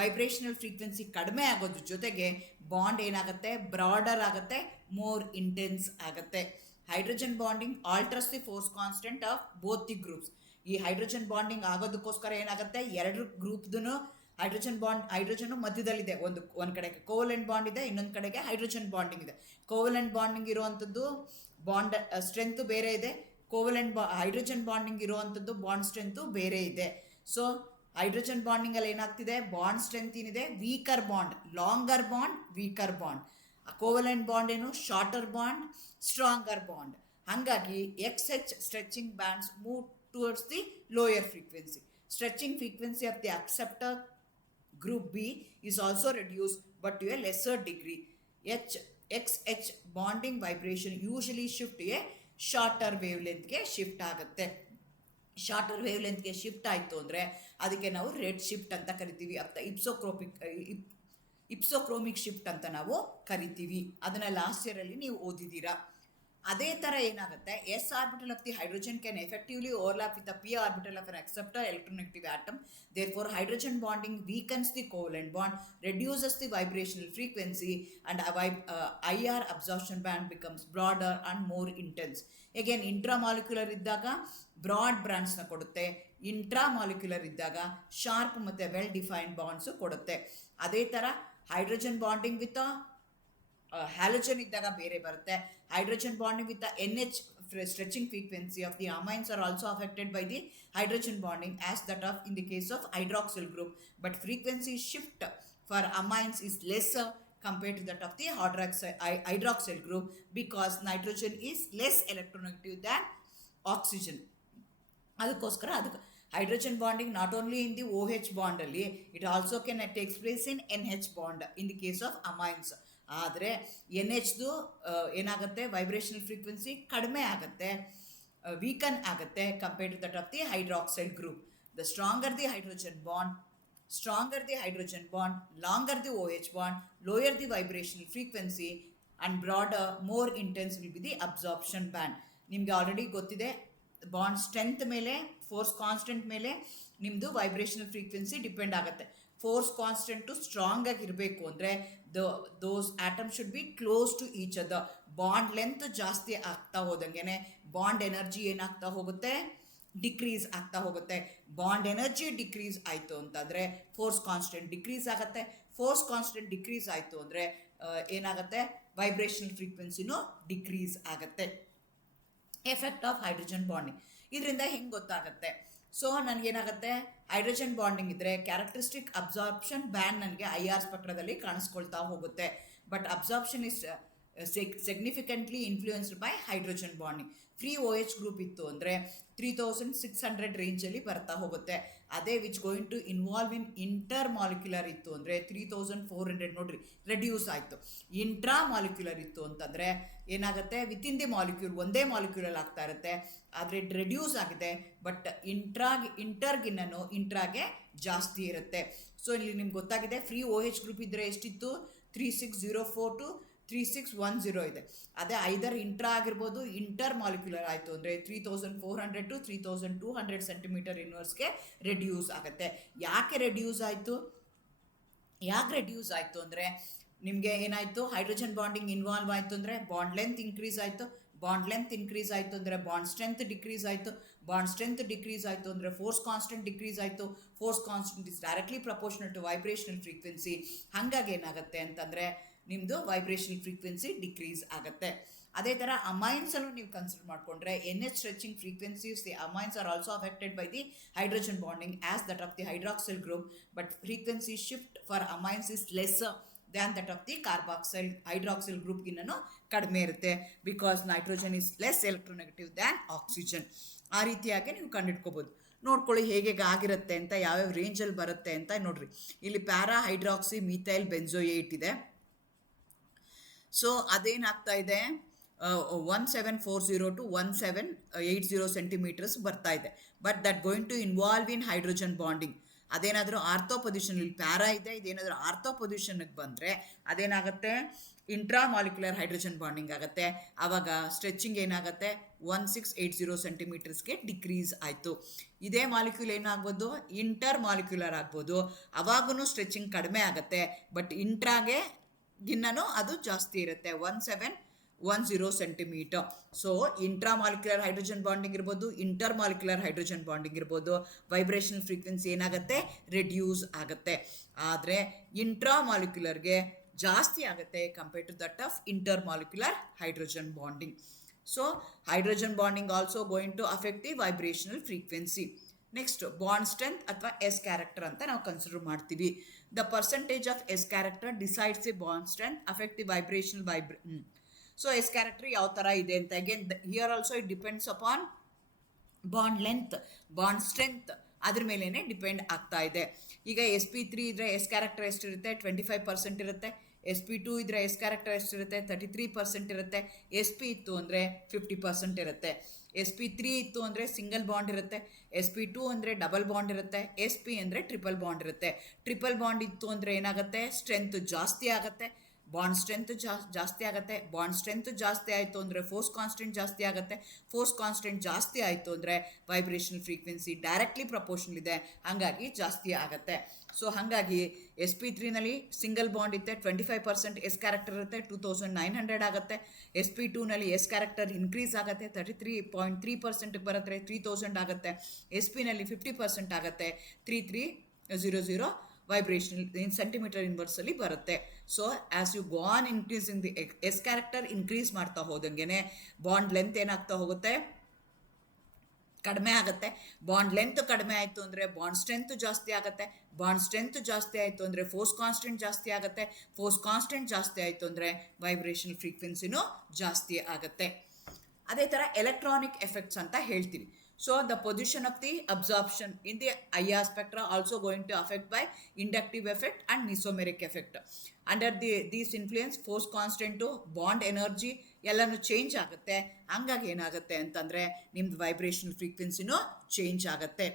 ವೈಬ್ರೇಷನಲ್ ಫ್ರೀಕ್ವೆನ್ಸಿ ಕಡಿಮೆ ಆಗೋದ್ರ ಜೊತೆಗೆ ಬಾಂಡ್ ಏನಾಗುತ್ತೆ, ಬ್ರಾಡರ್ ಆಗುತ್ತೆ, ಮೋರ್ ಇಂಟೆನ್ಸ್ ಆಗುತ್ತೆ. Hydrogen bonding alters the force constant of both the groups. ಈ ಹೈಡ್ರೋಜನ್ ಬಾಂಡಿಂಗ್ ಆಗೋದಕ್ಕೋಸ್ಕರ ಏನಾಗುತ್ತೆ, ಎರಡು ಗ್ರೂಪ್ದು ಹೈಡ್ರೋಜನ್ ಮಧ್ಯದಲ್ಲಿದೆ. ಒಂದು ಕಡೆಗೆ ಕೋವೆಲೆಂಟ್ ಬಾಂಡ್ ಇದೆ, ಇನ್ನೊಂದು ಕಡೆಗೆ ಹೈಡ್ರೋಜನ್ ಬಾಂಡಿಂಗ್ ಇದೆ. ಕೋವೆಲೆಂಟ್ ಬಾಂಡಿಂಗ್ ಇರುವಂಥದ್ದು ಬಾಂಡ್ ಸ್ಟ್ರೆಂತ್ ಬೇರೆ ಇದೆ, ಹೈಡ್ರೋಜನ್ ಬಾಂಡಿಂಗ್ ಇರುವಂಥದ್ದು ಬಾಂಡ್ ಸ್ಟ್ರೆಂತು ಬೇರೆ ಇದೆ. ಸೊ ಹೈಡ್ರೋಜನ್ ಬಾಂಡಿಂಗಲ್ಲಿ ಏನಾಗ್ತಿದೆ, ಬಾಂಡ್ ಸ್ಟ್ರೆಂತ್ ಏನಿದೆ, weaker bond, longer bond, weaker bond. Covalent bond ಏನು, ಶಾರ್ಟರ್ ಬಾಂಡ್, ಸ್ಟ್ರಾಂಗರ್ ಬಾಂಡ್. ಹಾಗಾಗಿ XH stretching bands move towards the lower frequency. Stretching frequency of the acceptor group B is also reduced but to a lesser degree. XH bonding vibration usually shift to a shorter wavelength ಗೆ shift ಆಗುತ್ತೆ. Shorter wave ಲೆಂತ್ಗೆ shift ಆಯಿತು ಅಂದರೆ ಅದಕ್ಕೆ ನಾವು red shift ಅಂತ ಕರಿತೀವಿ, ಅಥವಾ ಇಪ್ಸೋಕ್ರೋಮಿಕ್ shift ಅಂತ ನಾವು ಕರಿತೀವಿ. ಅದನ್ನು ಲಾಸ್ಟ್ ಇಯರಲ್ಲಿ ನೀವು ಓದಿದ್ದೀರಾ. ಅದೇ ಥರ ಏನಾಗುತ್ತೆ, S orbital of the hydrogen can effectively overlap with the P orbital of an acceptor electronegative atom. Therefore, hydrogen bonding weakens the covalent bond, reduces the vibrational frequency, and IR absorption band becomes broader and more intense. Again, intramolecular ಇದ್ದಾಗ broad ಬ್ರಾಂಡ್ಸ್ನ ಕೊಡುತ್ತೆ, intramolecular ಇದ್ದಾಗ sharp ಮತ್ತು well defined bonds ಕೊಡುತ್ತೆ. ಅದೇ ಥರ hydrogen bonding with halogen ಇದ್ದಾಗ ಬೇರೆ ಬರುತ್ತೆ. Hydrogen bonding with NH stretching frequency of the amines are also affected by the hydrogen bonding as that of in the case of hydroxyl group, but frequency shift for amines is lesser compared to that of the hydroxyl group because nitrogen is less electronegative than oxygen. ಅದಕ್ಕೋಸ್ಕರ hydrogen bonding not only in the OH bond ಅಲ್ಲಿ, it also can takes place in NH bond in the case of amines. ಆದರೆ NHದು ಏನಾಗುತ್ತೆ, vibrational frequency ಕಡಿಮೆ ಆಗುತ್ತೆ, weaken ಆಗುತ್ತೆ compared to that of the hydroxide group. The stronger the hydrogen bond, longer the OH bond, lower the vibrational frequency and broader, more intense will be the absorption band. ನಿಮಗೆ already ಗೊತ್ತಿದೆ, bond strength ಮೇಲೆ force constant ಮೇಲೆ ನಿಮ್ಮದು vibrational frequency depend ಆಗುತ್ತೆ. Force constant strong ಆಗಿ ಇರಬೇಕು ಅಂದರೆ those atom should be close to each other. Bond length ಜಾಸ್ತಿ ಆಗ್ತಾ ಹೋದಂಗೆ ಬಾಂಡ್ ಎನರ್ಜಿ ಏನಾಗ್ತಾ ಹೋಗುತ್ತೆ, ಡಿಕ್ರೀಸ್ ಆಗ್ತಾ ಹೋಗುತ್ತೆ. ಬಾಂಡ್ ಎನರ್ಜಿ ಡಿಕ್ರೀಸ್ ಆಯಿತು ಅಂತಂದರೆ ಫೋರ್ಸ್ ಕಾನ್ಸ್ಟೆಂಟ್ ಡಿಕ್ರೀಸ್ ಆಗುತ್ತೆ. ಫೋರ್ಸ್ ಕಾನ್ಸ್ಟೆಂಟ್ ಡಿಕ್ರೀಸ್ ಆಯಿತು ಅಂದರೆ ಏನಾಗುತ್ತೆ, ವೈಬ್ರೇಷನಲ್ ಫ್ರೀಕ್ವೆನ್ಸಿನೂ ಡಿಕ್ರೀಸ್ ಆಗುತ್ತೆ. ಎಫೆಕ್ಟ್ ಆಫ್ ಹೈಡ್ರೋಜನ್ ಬಾಂಡಿಂಗ್ ಇದರಿಂದ ಹೆಂಗೆ ಗೊತ್ತಾಗುತ್ತೆ? ಸೊ ನನಗೇನಾಗುತ್ತೆ, ಹೈಡ್ರೋಜನ್ ಬಾಂಡಿಂಗ್ ಇದ್ದರೆ ಕ್ಯಾರೆಕ್ಟರಿಸ್ಟಿಕ್ ಅಬ್ಸಾರ್ಪ್ಷನ್ ಬ್ಯಾಂಡ್ ನನಗೆ IR ಸ್ಪೆಕ್ಟ್ರದಲ್ಲಿ ಕಾಣಿಸ್ಕೊಳ್ತಾ ಹೋಗುತ್ತೆ. But absorption is significantly influenced by hydrogen bonding. Free OH group ಇತ್ತು ಅಂದರೆ 3600 ರೇಂಜಲ್ಲಿ ಬರ್ತಾ ಹೋಗುತ್ತೆ. ಅದೇ which going to involve in intermolecular ಇತ್ತು ಅಂದರೆ 3400 ನೋಡ್ರಿ ರೆಡ್ಯೂಸ್ ಆಯಿತು. ಇಂಟ್ರಾ ಮಾಲಿಕ್ಯುಲರ್ ಇತ್ತು ಅಂತಂದರೆ ಏನಾಗುತ್ತೆ, ವಿತಿನ್ ದಿ ಮಾಲಿಕ್ಯೂಲ್ ಒಂದೇ ಮಾಲಿಕ್ಯೂಲಲ್ಲಿ ಆಗ್ತಾ ಇರುತ್ತೆ, ಆದರೆ ರೆಡ್ಯೂಸ್ ಆಗಿದೆ. ಬಟ್ ಇಂಟರ್ಗಿನ್ನೂ ಇಂಟ್ರಾಗೆ ಜಾಸ್ತಿ ಇರುತ್ತೆ. ಸೊ ಇಲ್ಲಿ ನಿಮ್ಗೆ ಗೊತ್ತಾಗಿದೆ, ಫ್ರೀ OH ಗ್ರೂಪ್ ಇದ್ದರೆ ಎಷ್ಟಿತ್ತು, 3604 to 3610 ಇದೆ. ಅದೇ ಐದರ್ ಇಂಟ್ರಾ ಆಗಿರ್ಬೋದು, ಇಂಟರ್ ಮಾಲಿಕ್ಯುಲರ್ ಆಯಿತು ಅಂದರೆ 3400 to 3200 ಸೆಂಟಿಮೀಟರ್ ಇನ್ವರ್ಸ್ಗೆ ರೆಡ್ಯೂಸ್ ಆಗುತ್ತೆ. ಯಾಕೆ ರೆಡ್ಯೂಸ್ ಆಯಿತು ಅಂದರೆ ನಿಮಗೆ ಏನಾಯಿತು, ಹೈಡ್ರೋಜನ್ ಬಾಂಡಿಂಗ್ ಇನ್ವಾಲ್ವ್ ಆಯಿತು ಅಂದರೆ ಬಾಂಡ್ ಲೆಂತ್ ಇನ್ಕ್ರೀಸ್ ಆಯಿತು. ಬಾಂಡ್ ಲೆಂತ್ ಇನ್ಕ್ರೀಸ್ ಆಯಿತು ಅಂದರೆ ಬಾಂಡ್ ಸ್ಟ್ರೆಂತ್ ಡಿಕ್ರೀಸ್ ಆಯಿತು. ಬಾಂಡ್ ಸ್ಟ್ರೆಂತ್ ಡಿಕ್ರೀಸ್ ಆಯಿತು ಅಂದರೆ ಫೋರ್ಸ್ ಕಾನ್ಸ್ಟೆಂಟ್ ಡಿಕ್ರೀಸ್ ಆಯಿತು. Force constant is directly proportional to vibrational frequency. ಹಾಗಾಗಿ ಏನಾಗುತ್ತೆ ಅಂತಂದರೆ ನಿಮ್ಮದು ವೈಬ್ರೇಷನಲ್ ಫ್ರೀಕ್ವೆನ್ಸಿ ಡಿಕ್ರೀಸ್ ಆಗುತ್ತೆ. ಅದೇ ಥರ ಅಮೈನ್ಸನ್ನು ನೀವು ಕನ್ಸಿಡರ್ ಮಾಡಿಕೊಂಡ್ರೆ NH stretching frequencies, the amines are also affected by the hydrogen bonding as that of the hydroxyl group, but frequency shift for amines is lesser than that of the carboxyl hydroxyl ಗ್ರೂಪ್ಗಿನ್ನೂ ಕಡಿಮೆ ಇರುತ್ತೆ. Because nitrogen is less electronegative than oxygen. ಆ ರೀತಿಯಾಗಿ ನೀವು ಕಂಡಿಡ್ಕೋಬೋದು. ನೋಡ್ಕೊಳ್ಳಿ ಹೇಗೆ ಆಗಿರುತ್ತೆ ಅಂತ, ಯಾವ್ಯಾವ ರೇಂಜಲ್ಲಿ ಬರುತ್ತೆ ಅಂತ ನೋಡ್ರಿ. ಇಲ್ಲಿ ಪ್ಯಾರಾ ಹೈಡ್ರಾಕ್ಸಿ ಮೀಥೈಲ್ ಬೆಂಜೋಯೇಟ್ ಇದೆ. ಸೊ ಅದೇನಾಗ್ತಾ ಇದೆ, 1740 to 1780 ಸೆಂಟಿಮೀಟರ್ಸ್ ಬರ್ತಾ ಇದೆ. But that going to involve in hydrogen bonding. ಅದೇನಾದರೂ ಆರ್ಥೋ ಪೊಸಿಷನ್, ಇಲ್ಲಿ ಪ್ಯಾರಾ ಇದೆ, ಇದೇನಾದರೂ ಆರ್ಥೋ ಪೊಸಿಷನ್ಗೆ ಬಂದರೆ ಅದೇನಾಗುತ್ತೆ, ಇಂಟ್ರಾ ಮಾಲಿಕ್ಯುಲರ್ ಹೈಡ್ರೋಜನ್ ಬಾಂಡಿಂಗ್ ಆಗುತ್ತೆ. ಆವಾಗ ಸ್ಟ್ರೆಚಿಂಗ್ ಏನಾಗುತ್ತೆ, 1680 ಸೆಂಟಿಮೀಟರ್ಸ್ಗೆ ಡಿಕ್ರೀಸ್ ಆಯಿತು. ಇದೇ ಮಾಲಿಕ್ಯೂಲ್ ಏನಾಗ್ಬೋದು, ಇಂಟರ್ ಮಾಲಿಕ್ಯುಲರ್ ಆಗ್ಬೋದು, ಅವಾಗೂ ಸ್ಟ್ರೆಚಿಂಗ್ ಕಡಿಮೆ ಆಗುತ್ತೆ. ಬಟ್ ಇಂಟ್ರಾಗೆ ಗಿನ್ನೂ ಅದು ಜಾಸ್ತಿ ಇರುತ್ತೆ, 1710 centimetre. So intramolecular hydrogen bonding ಇರ್ಬೋದು, ಇಂಟರ್ ಮಾಲಿಕ್ಯುಲರ್ ಹೈಡ್ರೋಜನ್ ಬಾಂಡಿಂಗ್ ಇರ್ಬೋದು, ವೈಬ್ರೇಷನಲ್ ಫ್ರೀಕ್ವೆನ್ಸಿ ಏನಾಗುತ್ತೆ, ರೆಡ್ಯೂಸ್ ಆಗುತ್ತೆ. ಆದರೆ ಇಂಟ್ರಾ ಮಾಲಿಕ್ಯುಲರ್ಗೆ ಜಾಸ್ತಿ ಆಗುತ್ತೆ compared to that of intermolecular hydrogen bonding. So hydrogen bonding also going to affect the vibrational frequency. Next bond strength ಅಥವಾ S ಕ್ಯಾರೆಕ್ಟರ್ ಅಂತ ನಾವು ಕನ್ಸಿಡರ್ ಮಾಡ್ತೀವಿ. The percentage of S character decides the bond strength affect the vibrational so S character ಯಾವ ಥರ ಇದೆ ಅಂತ, again here also it depends upon bond length, bond strength, ಅದ್ರ ಮೇಲೇ ಡಿಪೆಂಡ್ ಆಗ್ತಾ ಇದೆ. ಈಗ sp3 ಇದ್ದರೆ S ಕ್ಯಾರೆಕ್ಟರ್ ಎಷ್ಟಿರುತ್ತೆ, 25% ಇರುತ್ತೆ. sp2 ಇದ್ದರೆ S ಕ್ಯಾರೆಕ್ಟರ್ ಎಷ್ಟಿರುತ್ತೆ, 33% ಇರುತ್ತೆ. sp ಇತ್ತು ಅಂದರೆ 50% ಇರುತ್ತೆ. sp3 ಇತ್ತು ಅಂದರೆ ಸಿಂಗಲ್ ಬಾಂಡ್ ಇರುತ್ತೆ. sp2 ಅಂದರೆ ಡಬಲ್ ಬಾಂಡ್ ಇರುತ್ತೆ. sp ಅಂದರೆ ಟ್ರಿಪಲ್ ಬಾಂಡ್ ಇರುತ್ತೆ. ಟ್ರಿಪಲ್ ಬಾಂಡ್ ಇತ್ತು ಅಂದರೆ ಏನಾಗುತ್ತೆ, ಸ್ಟ್ರೆಂತ್ ಜಾಸ್ತಿ ಆಗುತ್ತೆ, ಬಾಂಡ್ ಸ್ಟ್ರೆಂತ್ ಜಾಸ್ತಿ ಆಗುತ್ತೆ. ಬಾಂಡ್ ಸ್ಟ್ರೆಂತ್ ಜಾಸ್ತಿ ಆಯಿತು ಅಂದರೆ ಫೋರ್ಸ್ ಕಾನ್ಸ್ಟೆಂಟ್ ಜಾಸ್ತಿ ಆಗುತ್ತೆ. ಫೋರ್ಸ್ ಕಾನ್ಸ್ಟೆಂಟ್ ಜಾಸ್ತಿ ಆಯಿತು ಅಂದರೆ ವೈಬ್ರೇಷನಲ್ ಫ್ರೀಕ್ವೆನ್ಸಿ ಡೈರೆಕ್ಟ್ಲಿ ಪ್ರಪೋರ್ಷನಲ್ ಇದೆ, ಹಾಗಾಗಿ ಜಾಸ್ತಿ ಆಗುತ್ತೆ. ಸೊ ಹಾಗಾಗಿ sp3ನಲ್ಲಿ ಸಿಂಗಲ್ ಬಾಂಡ್ ಇರುತ್ತೆ, 25% S ಕ್ಯಾರೆಕ್ಟರ್ ಇರುತ್ತೆ, 2900 ಆಗುತ್ತೆ. sp2ನಲ್ಲಿ S ಕ್ಯಾರೆಕ್ಟರ್ ಇನ್ಕ್ರೀಸ್ ಆಗುತ್ತೆ, 33.3% ಬರುತ್ತೆ, 3000 ಆಗುತ್ತೆ. sp ನಲ್ಲಿ 50% ಆಗುತ್ತೆ, 3300 ವೈಬ್ರೇಷನಲ್ ಇನ್ ಸೆಂಟಿಮೀಟರ್ ಇನ್ವರ್ಸಲ್ಲಿ ಬರುತ್ತೆ. So as you go on increasing the S character increase ಮಾಡ್ತಾ ಹೋದಂಗೆ ಬಾಂಡ್ ಲೆಂತ್ ಏನಾಗ್ತಾ ಹೋಗುತ್ತೆ, ಕಡಿಮೆ ಆಗುತ್ತೆ. ಬಾಂಡ್ ಲೆಂತ್ ಕಡಿಮೆ ಆಯಿತು ಅಂದರೆ ಬಾಂಡ್ ಸ್ಟ್ರೆಂತ್ ಜಾಸ್ತಿ ಆಗುತ್ತೆ. ಬಾಂಡ್ ಸ್ಟ್ರೆಂತ್ ಜಾಸ್ತಿ ಆಯಿತು ಅಂದರೆ ಫೋರ್ಸ್ ಕಾನ್ಸ್ಟೆಂಟ್ ಜಾಸ್ತಿ ಆಗುತ್ತೆ. ಫೋರ್ಸ್ ಕಾನ್ಸ್ಟೆಂಟ್ ಜಾಸ್ತಿ ಆಯಿತು ಅಂದರೆ ವೈಬ್ರೇಷನಲ್ ಫ್ರೀಕ್ವೆನ್ಸಿನೂ ಜಾಸ್ತಿ ಆಗುತ್ತೆ. ಅದೇ ಥರ ಎಲೆಕ್ಟ್ರಾನಿಕ್ ಎಫೆಕ್ಟ್ಸ್ ಅಂತ ಹೇಳ್ತೀವಿ. So the position of the absorption in the IR spectra also going to affect by inductive effect and mesomeric effect. Under these influence force constant to bond energy ಎಲ್ಲನೂ change ಆಗುತ್ತೆ. ಹಂಗಾಗಿ ಏನಾಗುತ್ತೆ ಅಂತಂದರೆ ನಿಮ್ಮದು vibrational ಫ್ರೀಕ್ವೆನ್ಸಿನೂ change ಆಗುತ್ತೆ.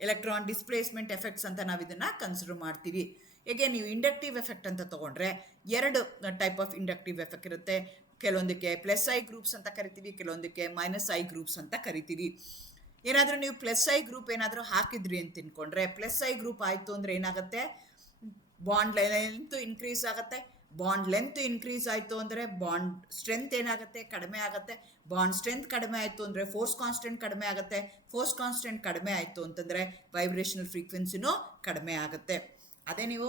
Electron displacement effects ಅಂತ ನಾವು ಇದನ್ನು ಕನ್ಸಿಡರ್ ಮಾಡ್ತೀವಿ. ಹೇಗೆ ನೀವು ಇಂಡಕ್ಟಿವ್ ಎಫೆಕ್ಟ್ ಅಂತ ತೊಗೊಂಡ್ರೆ 2 ಟೈಪ್ ಆಫ್ ಇಂಡಕ್ಟಿವ್ ಎಫೆಕ್ಟ್ ಇರುತ್ತೆ. ಕೆಲವೊಂದಕ್ಕೆ +I ಗ್ರೂಪ್ಸ್ ಅಂತ ಕರಿತೀವಿ, ಕೆಲವೊಂದಕ್ಕೆ -I ಗ್ರೂಪ್ಸ್ ಅಂತ ಕರಿತೀವಿ. ಏನಾದರೂ ನೀವು ಪ್ಲಸ್ ಐ ಗ್ರೂಪ್ ಏನಾದರೂ ಹಾಕಿದ್ರಿ ಅಂತ ತಿನ್ಕೊಂಡ್ರೆ, ಪ್ಲಸ್ ಐ ಗ್ರೂಪ್ ಆಯಿತು ಅಂದರೆ ಏನಾಗುತ್ತೆ, ಬಾಂಡ್ ಲೆಂತ್ ಇನ್ಕ್ರೀಸ್ ಆಗುತ್ತೆ. ಬಾಂಡ್ ಲೆಂತ್ ಇನ್ಕ್ರೀಸ್ ಆಯಿತು ಅಂದರೆ ಬಾಂಡ್ ಸ್ಟ್ರೆಂತ್ ಏನಾಗುತ್ತೆ, ಕಡಿಮೆ ಆಗುತ್ತೆ. ಬಾಂಡ್ ಸ್ಟ್ರೆಂತ್ ಕಡಿಮೆ ಆಯಿತು ಅಂದರೆ ಫೋರ್ಸ್ ಕಾನ್ಸ್ಟೆಂಟ್ ಕಡಿಮೆ ಆಗುತ್ತೆ. ಫೋರ್ಸ್ ಕಾನ್ಸ್ಟೆಂಟ್ ಕಡಿಮೆ ಆಯಿತು ಅಂತಂದರೆ ವೈಬ್ರೇಷನಲ್ ಫ್ರೀಕ್ವೆನ್ಸಿನೂ ಕಡಿಮೆ ಆಗುತ್ತೆ. ಅದೇ ನೀವು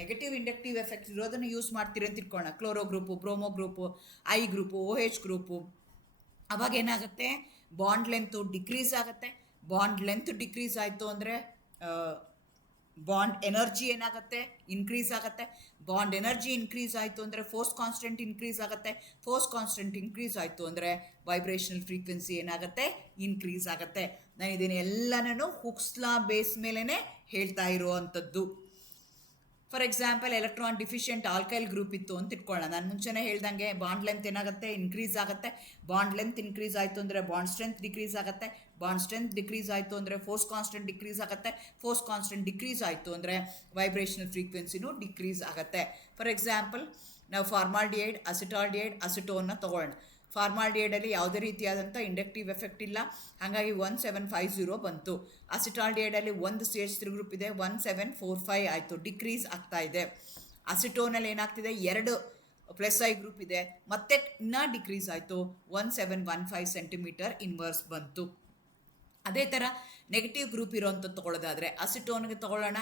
ನೆಗೆಟಿವ್ ಇಂಡಕ್ಟಿವ್ ಎಫೆಕ್ಟ್ ಇರೋದನ್ನು ಯೂಸ್ ಮಾಡ್ತೀರಿ ಅಂತ ತಿಳ್ಕೊಳ್ಳೋಣ, chloro group, bromo group, I group, O H group, ಅವಾಗ ಏನಾಗುತ್ತೆ, ಬಾಂಡ್ ಲೆಂತು ಡಿಕ್ರೀಸ್ ಆಗುತ್ತೆ. ಬಾಂಡ್ ಲೆಂತ್ ಡಿಕ್ರೀಸ್ ಆಯಿತು ಅಂದರೆ ಬಾಂಡ್ ಎನರ್ಜಿ ಏನಾಗುತ್ತೆ, ಇನ್ಕ್ರೀಸ್ ಆಗುತ್ತೆ. ಬಾಂಡ್ ಎನರ್ಜಿ ಇನ್ಕ್ರೀಸ್ ಆಯಿತು ಅಂದರೆ ಫೋರ್ಸ್ ಕಾನ್ಸ್ಟೆಂಟ್ ಇನ್ಕ್ರೀಸ್ ಆಗುತ್ತೆ. ಫೋರ್ಸ್ ಕಾನ್ಸ್ಟೆಂಟ್ ಇನ್ಕ್ರೀಸ್ ಆಯಿತು ಅಂದರೆ ವೈಬ್ರೇಷನಲ್ ಫ್ರೀಕ್ವೆನ್ಸಿ ಏನಾಗುತ್ತೆ, ಇನ್ಕ್ರೀಸ್ ಆಗುತ್ತೆ. ನಾನು ಇದನ್ನು ಎಲ್ಲನೂ ಹುಕ್ಸ್ ಲಾ ಬೇಸ್ ಮೇಲೇ ಹೇಳ್ತಾ ಇರುವಂಥದ್ದು. For example, electron deficient alkyl group ಇತ್ತು ಅಂತ ಇಟ್ಕೊಳ್ಳೋಣ. ನಾನು ಮುಂಚೆನೇ ಹೇಳ್ದಂಗೆ ಬಾಂಡ್ ಲೆಂತ್ ಏನಾಗುತ್ತೆ, ಇನ್ಕ್ರೀಸ್ ಆಗುತ್ತೆ. ಬಾಂಡ್ ಲೆಂತ್ ಇನ್ಕ್ರೀಸ್ ಆಯಿತು ಅಂದರೆ ಬಾಂಡ್ ಸ್ಟ್ರೆಂತ್ ಡಿಕ್ರೀಸ್ ಆಗುತ್ತೆ. ಬಾಂಡ್ ಸ್ಟ್ರೆಂತ್ ಡಿಕ್ರೀಸ್ ಆಯಿತು ಅಂದರೆ ಫೋರ್ಸ್ ಕಾನ್ಸ್ಟೆಂಟ್ ಡಿಕ್ರೀಸ್ ಆಗುತ್ತೆ. ಫೋರ್ಸ್ ಕಾನ್ಸ್ಟೆಂಟ್ ಡಿಕ್ರೀಸ್ ಆಯಿತು ಅಂದರೆ ವೈಬ್ರೇಷನಲ್ ಫ್ರೀಕ್ವೆನ್ಸಿನೂ ಡಿಕ್ರೀಸ್ ಆಗುತ್ತೆ. ಫಾರ್ ಎಕ್ಸಾಂಪಲ್, ನಾವು ಫಾರ್ಮಾಲ್ಡಿಹೈಡ್, ಅಸಿಟಾಲ್ಡಿಹೈಡ್, ಅಸಿಟೋನ್ನ ತೊಗೊಳ್ಳೋಣ. ಫಾರ್ಮಾಲ್ಡಿಹೈಡಲ್ಲಿ ಯಾವುದೇ ರೀತಿಯಾದಂಥ ಇಂಡಕ್ಟಿವ್ ಎಫೆಕ್ಟ್ ಇಲ್ಲ, ಹಾಗಾಗಿ 1750 ಬಂತು. ಅಸಿಟಾಲ್ಡಿಹೈಡಲ್ಲಿ ಒಂದು CH3 ಗ್ರೂಪ್ ಇದೆ, 1745 ಆಯಿತು, ಡಿಕ್ರೀಸ್ ಆಗ್ತಾ ಇದೆ. ಅಸಿಟೋನಲ್ಲಿ ಏನಾಗ್ತಿದೆ, 2 ಪ್ಲಸ್ ಐ ಗ್ರೂಪ್ ಇದೆ, ಮತ್ತೆ ಇನ್ನೂ ಡಿಕ್ರೀಸ್ ಆಯಿತು, 1715 ಸೆಂಟಿಮೀಟರ್ ಇನ್ವರ್ಸ್ ಬಂತು. ಅದೇ ಥರ ನೆಗೆಟಿವ್ ಗ್ರೂಪ್ ಇರೋವಂಥದ್ದು ತೊಗೊಳ್ಳೋದಾದರೆ ಅಸಿಟೋನ್ಗೆ ತೊಗೊಳ್ಳೋಣ,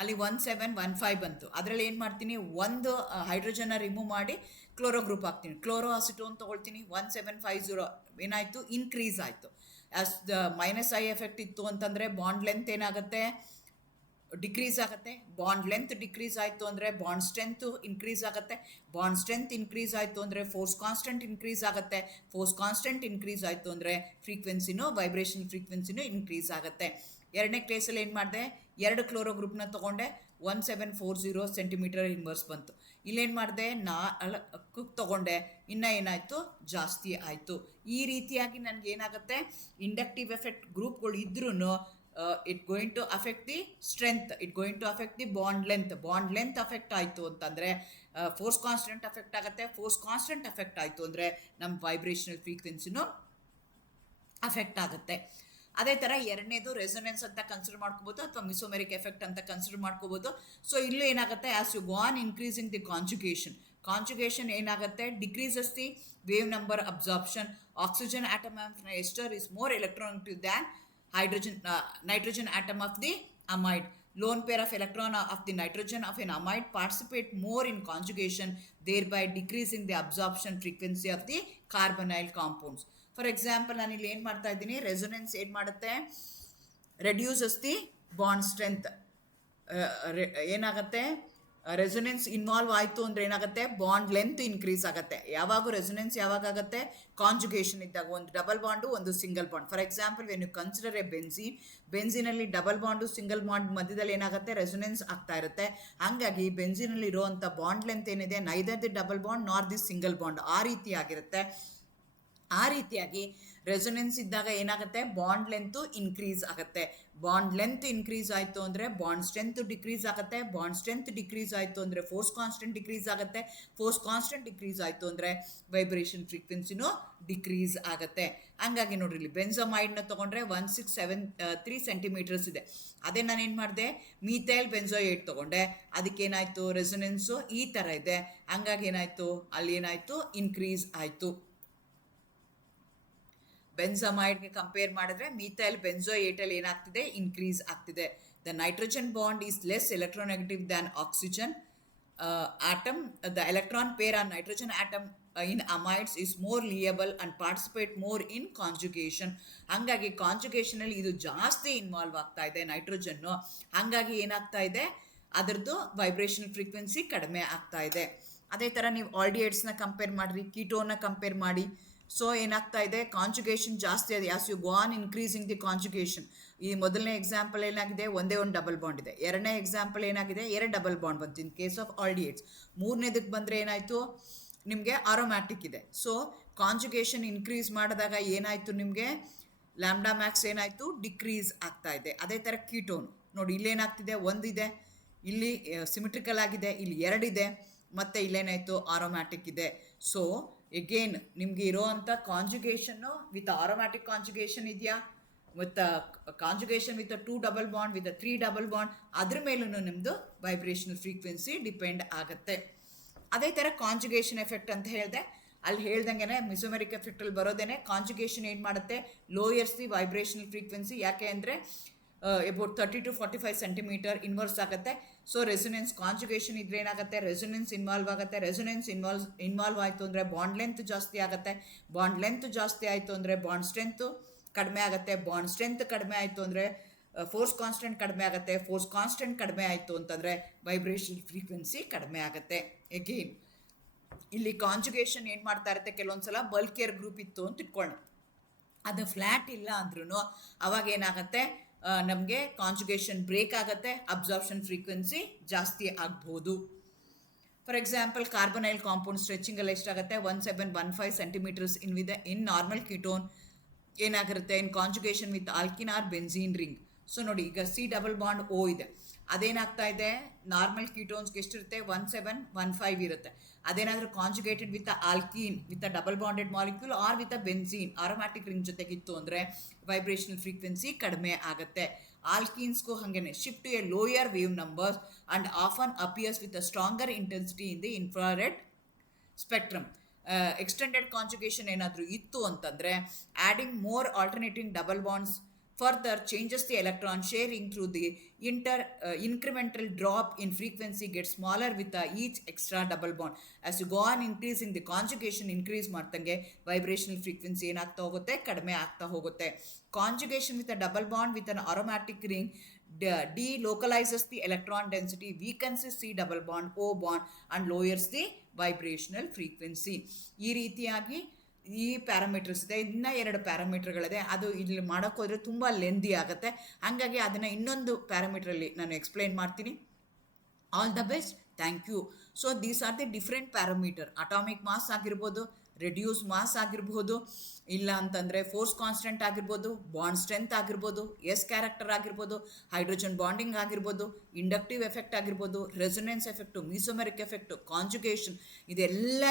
ಅಲ್ಲಿ 1715 ಬಂತು. ಅದರಲ್ಲಿ ಏನು ಮಾಡ್ತೀನಿ, ಒಂದು ಹೈಡ್ರೋಜನ್ನ ರಿಮೂವ್ ಮಾಡಿ ಕ್ಲೋರೋ ಗ್ರೂಪ್ ಹಾಕ್ತೀನಿ. ಕ್ಲೋರೋ ಅಸಿಟೋನ್ ತೊಗೊಳ್ತೀನಿ, 1750 ಏನಾಯಿತು, ಇನ್ಕ್ರೀಸ್ ಆಯಿತು. ಮೈನಸ್ ಐ ಎಫೆಕ್ಟ್ ಇತ್ತು ಅಂತಂದರೆ ಬಾಂಡ್ ಲೆಂತ್ ಏನಾಗುತ್ತೆ, ಡಿಕ್ರೀಸ್ ಆಗುತ್ತೆ. ಬಾಂಡ್ ಲೆಂತ್ ಡಿಕ್ರೀಸ್ ಆಯಿತು ಅಂದರೆ ಬಾಂಡ್ ಸ್ಟ್ರೆಂತು ಇನ್ಕ್ರೀಸ್ ಆಗುತ್ತೆ. ಬಾಂಡ್ ಸ್ಟ್ರೆಂತ್ ಇನ್ಕ್ರೀಸ್ ಆಯಿತು ಅಂದರೆ ಫೋರ್ಸ್ ಕಾನ್ಸ್ಟೆಂಟ್ ಇನ್ಕ್ರೀಸ್ ಆಗುತ್ತೆ. ಫೋರ್ಸ್ ಕಾನ್ಸ್ಟೆಂಟ್ ಇನ್ಕ್ರೀಸ್ ಆಯಿತು ಅಂದರೆ ಫ್ರೀಕ್ವೆನ್ಸಿನೂ, ವೈಬ್ರೇಷನ್ ಫ್ರೀಕ್ವೆನ್ಸಿನೂ ಇನ್ಕ್ರೀಸ್ ಆಗುತ್ತೆ. ಎರಡನೇ ಕೇಸಲ್ಲಿ ಏನು ಮಾಡಿದೆ, 2 ಕ್ಲೋರೋ ಗ್ರೂಪ್ನ ತೊಗೊಂಡೆ, 1740 ಸೆಂಟಿಮೀಟರ್ ಇನ್ವರ್ಸ್ ಬಂತು. ಇಲ್ಲೇನು ಮಾಡಿದೆ, 4 ತೊಗೊಂಡೆ, ಇನ್ನೂ ಏನಾಯಿತು, ಜಾಸ್ತಿ ಆಯಿತು. ಈ ರೀತಿಯಾಗಿ ನನಗೆ ಏನಾಗುತ್ತೆ, ಇಂಡಕ್ಟಿವ್ ಎಫೆಕ್ಟ್ ಗ್ರೂಪ್ಗಳು ಇದ್ರೂ it going to affect the strength, it going to affect the bond length. Bond length affect ಆಯಿತು ಅಂತಂದರೆ ಫೋರ್ಸ್ ಕಾನ್ಸ್ಟೆಂಟ್ ಅಫೆಕ್ಟ್ ಆಗುತ್ತೆ. ಫೋರ್ಸ್ ಕಾನ್ಸ್ಟೆಂಟ್ ಅಫೆಕ್ಟ್ ಆಯಿತು ಅಂದರೆ ನಮ್ಮ ವೈಬ್ರೇಷನಲ್ ಫ್ರೀಕ್ವೆನ್ಸಿನೂ ಅಫೆಕ್ಟ್ ಆಗುತ್ತೆ. ಅದೇ ಥರ ಎರಡನೇದು ರೆಸೊನೆನ್ಸ್ ಅಂತ ಕನ್ಸಿಡರ್ ಮಾಡ್ಕೋಬೋದು, ಅಥವಾ ಮಿಸೋಮೆರಿಕ್ ಎಫೆಕ್ಟ್ ಅಂತ ಕನ್ಸಿಡರ್ ಮಾಡ್ಕೋಬೋದು. ಸೊ ಇಲ್ಲೂ ಏನಾಗುತ್ತೆ, as you go on increasing the conjugation ಏನಾಗುತ್ತೆ, decreases the wave number absorption. Oxygen atom of ester is more electronic than nitrogen atom of the amide. Lone pair of electron of the nitrogen of an amide participate more in conjugation, thereby decreasing the absorption frequency of the carbonyl compounds. For example, ನಾನು ಇಲ್ಲಿ ಏನು ಮಾಡ್ತಾ ಇದ್ದೀನಿ, resonance ಏನು ಮಾಡುತ್ತೆ, reduces the bond strength. ಏನಾಗುತ್ತೆ, resonance involve ಆಯಿತು ಅಂದರೆ ಏನಾಗುತ್ತೆ, ಬಾಂಡ್ ಲೆಂತ್ ಇನ್ಕ್ರೀಸ್ ಆಗುತ್ತೆ. ಯಾವಾಗ ರೆಸೊನೆನ್ಸ್ ಯಾವಾಗ ಆಗುತ್ತೆ, ಕಾಂಜುಗೇಷನ್ ಇದ್ದಾಗ, ಒಂದು ಡಬಲ್ ಬಾಂಡು, ಒಂದು single bond. For example, when you consider a ಬೆನ್ಝೀನಲ್ಲಿ ಡಬಲ್ ಬಾಂಡು ಸಿಂಗಲ್ ಬಾಂಡ್ ಮಧ್ಯದಲ್ಲಿ ಏನಾಗುತ್ತೆ, ರೆಸೊನೆನ್ಸ್ ಆಗ್ತಾ ಇರುತ್ತೆ. ಹಾಗಾಗಿ ಬೆನ್ಝೀನಲ್ಲಿ ಇರುವಂಥ ಬಾಂಡ್ ಲೆಂತ್ ಏನಿದೆ, neither the double bond nor the single bond, ಆ ರೀತಿಯಾಗಿರುತ್ತೆ. ಆ ರೀತಿಯಾಗಿ ರೆಸೊನೆನ್ಸ್ ಇದ್ದಾಗ ಏನಾಗುತ್ತೆ, ಬಾಂಡ್ ಲೆಂತು ಇನ್ಕ್ರೀಸ್ ಆಗುತ್ತೆ. ಬಾಂಡ್ ಲೆಂತ್ ಇನ್ಕ್ರೀಸ್ ಆಯಿತು ಅಂದರೆ ಬಾಂಡ್ ಸ್ಟ್ರೆಂತ್ ಡಿಕ್ರೀಸ್ ಆಗುತ್ತೆ. ಬಾಂಡ್ ಸ್ಟ್ರೆಂತ್ ಡಿಕ್ರೀಸ್ ಆಯಿತು ಅಂದರೆ ಫೋರ್ಸ್ ಕಾನ್ಸ್ಟೆಂಟ್ ಡಿಕ್ರೀಸ್ ಆಗುತ್ತೆ. ಫೋರ್ಸ್ ಕಾನ್ಸ್ಟೆಂಟ್ ಡಿಕ್ರೀಸ್ ಆಯಿತು ಅಂದರೆ ವೈಬ್ರೇಷನ್ ಫ್ರೀಕ್ವೆನ್ಸಿನೂ ಡಿಕ್ರೀಸ್ ಆಗುತ್ತೆ. ಹಂಗಾಗಿ ನೋಡ್ರಿ, ಇಲ್ಲಿ ಬೆನ್ಜಮೈಡ್ನ ತೊಗೊಂಡ್ರೆ 1673 ಸೆಂಟಿಮೀಟರ್ಸ್ ಇದೆ. ಅದೇ ನಾನೇನು ಮಾಡಿದೆ, ಮೀಥೈಲ್ ಬೆನ್ಜೋಯೇಟ್ ತೊಗೊಂಡೆ, ಅದಕ್ಕೇನಾಯಿತು, ರೆಸೊನೆನ್ಸು ಈ ಥರ ಇದೆ. ಹಂಗಾಗಿ ಏನಾಯಿತು, ಅಲ್ಲಿ ಏನಾಯಿತು, ಇನ್ಕ್ರೀಸ್ ಆಯಿತು. ಬೆನ್ಜಮೈಡ್ಗೆ ಕಂಪೇರ್ ಮಾಡಿದ್ರೆ ಮೀಥೈಲ್ ಬೆನ್ಜೋಯೇಟಲ್ಲಿ ಏನಾಗ್ತಿದೆ, ಇನ್ಕ್ರೀಸ್ ಆಗ್ತಿದೆ. The nitrogen bond is less electronegative than oxygen atom. The electron pair on nitrogen atom in amides is more liable and participate more in conjugation. ಹಾಗಾಗಿ ಕಾಂಜುಗೇಷನಲ್ಲಿ ಇದು ಜಾಸ್ತಿ ಇನ್ವಾಲ್ವ್ ಆಗ್ತಾ ಇದೆ ನೈಟ್ರೋಜನ್ನು. ಹಾಗಾಗಿ ಏನಾಗ್ತಾ ಇದೆ, ಅದರದ್ದು ವೈಬ್ರೇಷನ್ ಫ್ರೀಕ್ವೆನ್ಸಿ ಕಡಿಮೆ ಆಗ್ತಾ ಇದೆ. ಅದೇ ಥರ ನೀವು ಆಲ್ಡಿಹೈಡ್ಸ್ನ ಕಂಪೇರ್ ಮಾಡಿರಿ, ಕೀಟೋನ್ನ ಕಂಪೇರ್ ಮಾಡಿ. ಸೊ ಏನಾಗ್ತಾ ಇದೆ, ಕಾಂಜುಗೇಷನ್ ಜಾಸ್ತಿ ಇದೆ. As you go on increasing the conjugation. ಈ ಮೊದಲನೇ ಎಕ್ಸಾಂಪಲ್ ಏನಾಗಿದೆ, ಒಂದೇ ಒಂದು ಡಬಲ್ ಬಾಂಡ್ ಇದೆ. ಎರಡನೇ ಎಕ್ಸಾಂಪಲ್ ಏನಾಗಿದೆ, 2 ಡಬಲ್ ಬಾಂಡ್ ಬಂತು ಇನ್ ಕೇಸ್ ಆಫ್ ಆಲ್ಡಿಹೈಡ್ಸ್. ಮೂರನೇದಕ್ಕೆ ಬಂದರೆ ಏನಾಯಿತು, ನಿಮಗೆ ಆರೋಮ್ಯಾಟಿಕ್ ಇದೆ. ಸೊ ಕಾಂಜುಗೇಷನ್ ಇನ್ಕ್ರೀಸ್ ಮಾಡಿದಾಗ ಏನಾಯಿತು, ನಿಮಗೆ ಲ್ಯಾಂಬ್ಡಾ ಮ್ಯಾಕ್ಸ್ ಏನಾಯಿತು, ಡಿಕ್ರೀಸ್ ಆಗ್ತಾ ಇದೆ. ಅದೇ ಥರ ಕೀಟೋನ್ ನೋಡಿ, ಇಲ್ಲೇನಾಗ್ತಿದೆ, ಒಂದಿದೆ, ಇಲ್ಲಿ ಸಿಮಿಟ್ರಿಕಲ್ ಆಗಿದೆ, ಇಲ್ಲಿ 2 ಇದೆ, ಮತ್ತು ಇಲ್ಲೇನಾಯಿತು, ಆರೋಮ್ಯಾಟಿಕ್ ಇದೆ. ಸೊ ಎಗೇನ್ ನಿಮಗೆ ಇರೋವಂಥ ಕಾಂಜುಗೇಷನ್ನು ವಿತ್ ಆರೋಮ್ಯಾಟಿಕ್ ಕಾಂಜುಗೇಷನ್ ಇದೆಯಾ, with conjugation with 2 double bond with 3 double bond ಅದ್ರ ಮೇಲೂ ನಿಮ್ಮದು ವೈಬ್ರೇಷನಲ್ ಫ್ರೀಕ್ವೆನ್ಸಿ ಡಿಪೆಂಡ್ ಆಗುತ್ತೆ. ಅದೇ ಥರ ಕಾಂಜುಗೇಷನ್ ಎಫೆಕ್ಟ್ ಅಂತ ಹೇಳಿದೆ, ಅಲ್ಲಿ ಹೇಳ್ದಂಗೆ ಮಿಸೋಮೆರಿಕ್ ಎಫೆಕ್ಟಲ್ಲಿ ಬರೋದೇನೆ ಕಾಂಜುಗೇಷನ್ ಏನು ಮಾಡುತ್ತೆ, ಲೋಯರ್ಸ್ ದಿ ವೈಬ್ರೇಷನಲ್ ಫ್ರೀಕ್ವೆನ್ಸಿ. ಯಾಕೆ ಅಂದರೆ ಅಬೌಟ್ 30 to 45 ಸೆಂಟಿಮೀಟರ್ ಇನ್ವರ್ಸ್ ಆಗುತ್ತೆ. ಸೊ ರೆಸೊನೆನ್ಸ್ ಕಾಂಜುಗೇಷನ್ ಇದ್ರೆ ಏನಾಗುತ್ತೆ, ರೆಸೊನೆನ್ಸ್ ಇನ್ವಾಲ್ವ್ ಆಗುತ್ತೆ. ರೆಸೊನೆನ್ಸ್ ಇನ್ವಾಲ್ವ್ ಆಯಿತು ಅಂದರೆ ಬಾಂಡ್ ಲೆಂತ್ ಜಾಸ್ತಿ ಆಗುತ್ತೆ. ಬಾಂಡ್ ಲೆಂತ್ ಜಾಸ್ತಿ ಆಯಿತು ಅಂದರೆ ಬಾಂಡ್ ಸ್ಟ್ರೆಂತು ಕಡಿಮೆ ಆಗುತ್ತೆ. ಬಾಂಡ್ ಸ್ಟ್ರೆಂತ್ ಕಡಿಮೆ ಆಯಿತು ಅಂದರೆ ಫೋರ್ಸ್ ಕಾನ್ಸ್ಟೆಂಟ್ ಕಡಿಮೆ ಆಗುತ್ತೆ. ಫೋರ್ಸ್ ಕಾನ್ಸ್ಟೆಂಟ್ ಕಡಿಮೆ ಆಯಿತು ಅಂತಂದರೆ ವೈಬ್ರೇಷನ್ ಫ್ರೀಕ್ವೆನ್ಸಿ ಕಡಿಮೆ ಆಗುತ್ತೆ. ಎಗೇನ್ ಇಲ್ಲಿ ಕಾಂಜುಗೇಷನ್ ಏನು ಮಾಡ್ತಾ ಇರುತ್ತೆ, ಕೆಲವೊಂದ್ಸಲ ಬಲ್ಕಿಯರ್ ಗ್ರೂಪ್ ಇತ್ತು ಅಂತ ಇಟ್ಕೊಳ್ಳೋಣ, ಅದು ಫ್ಲ್ಯಾಟ್ ಇಲ್ಲ ಅಂದ್ರೂ ಅವಾಗ ಏನಾಗುತ್ತೆ, ನಮಗೆ ಕಾಂಜುಗೇಷನ್ ಬ್ರೇಕ್ ಆಗುತ್ತೆ, ಅಬ್ಸಾರ್ಪ್ಷನ್ ಫ್ರೀಕ್ವೆನ್ಸಿ ಜಾಸ್ತಿ ಆಗ್ಬೋದು. ಫಾರ್ ಎಕ್ಸಾಂಪಲ್ ಕಾರ್ಬನೈಲ್ ಕಾಂಪೌಂಡ್ ಸ್ಟ್ರೆಚಿಂಗಲ್ಲಿ ಎಷ್ಟಾಗುತ್ತೆ, 1715 ಸೆಂಟಿಮೀಟರ್ಸ್ ಇನ್ ನಾರ್ಮಲ್ ಕೀಟೋನ್ ಏನಾಗಿರುತ್ತೆ in conjugation with alkene or benzene ring. So ನೋಡಿ, ಈಗ ಸಿ ಡಬಲ್ ಬಾಂಡ್ ಓ ಇದೆ, ಅದೇನಾಗ್ತಾ ಇದೆ ನಾರ್ಮಲ್ ಕೀಟೋನ್ಸ್ಗೆ ಎಷ್ಟಿರುತ್ತೆ 1715 ಇರುತ್ತೆ. ಅದೇನಾದರೂ conjugated with alkene with double bonded molecule or with benzene aromatic ring ಜೊತೆಗಿತ್ತು ಅಂದರೆ ವೈಬ್ರೇಷನಲ್ ಫ್ರೀಕ್ವೆನ್ಸಿ ಕಡಿಮೆ ಆಗುತ್ತೆ. ಆಲ್ಕೀನ್ಸ್ಗೂ ಹಾಗೇನೆ shift to a lower wave numbers and often appears with a stronger intensity in the infrared spectrum. Extended conjugation ಏನಾದರೂ ಇತ್ತು ಅಂತಂದರೆ adding more alternating double bonds further changes the electron sharing through the incremental drop in frequency gets smaller with each extra double bond. As you go on increasing the conjugation increase ಮಾಡ್ತಂಗೆ vibrational frequency ಏನಾಗ್ತಾ ಹೋಗುತ್ತೆ, ಕಡಿಮೆ ಆಗ್ತಾ ಹೋಗುತ್ತೆ. Conjugation with a double bond with an aromatic ring delocalizes the electron density, weakens the C double bond O bond and lowers the vibrational frequency. ಈ ರೀತಿಯಾಗಿ ಈ parameters ಇದೆ. ಇನ್ನೂ 2 ಪ್ಯಾರಾಮೀಟರ್ಗಳಿದೆ, ಅದು ಇಲ್ಲಿ ಮಾಡೋಕ್ಕೋದ್ರೆ ತುಂಬ ಲೆಂದಿ ಆಗುತ್ತೆ. ಹಾಗಾಗಿ ಅದನ್ನು ಇನ್ನೊಂದು ಪ್ಯಾರಾಮೀಟ್ರಲ್ಲಿ ನಾನು ಎಕ್ಸ್ಪ್ಲೈನ್ ಮಾಡ್ತೀನಿ. All the best, thank you. So these are the different parameter. Atomic mass ಆಗಿರ್ಬೋದು, ರೆಡ್ಯೂಸ್ ಮಾಸ್ ಆಗಿರ್ಬೋದು, ಇಲ್ಲ ಅಂತಂದರೆ ಫೋರ್ಸ್ ಕಾನ್ಸ್ಟೆಂಟ್ ಆಗಿರ್ಬೋದು, ಬಾಂಡ್ ಸ್ಟ್ರೆಂತ್ ಆಗಿರ್ಬೋದು, ಎಸ್ ಕ್ಯಾರೆಕ್ಟರ್ ಆಗಿರ್ಬೋದು, ಹೈಡ್ರೋಜನ್ ಬಾಂಡಿಂಗ್ ಆಗಿರ್ಬೋದು, ಇಂಡಕ್ಟಿವ್ ಎಫೆಕ್ಟ್ ಆಗಿರ್ಬೋದು, resonance effect, mesomeric effect, conjugation, ಇದೆಲ್ಲ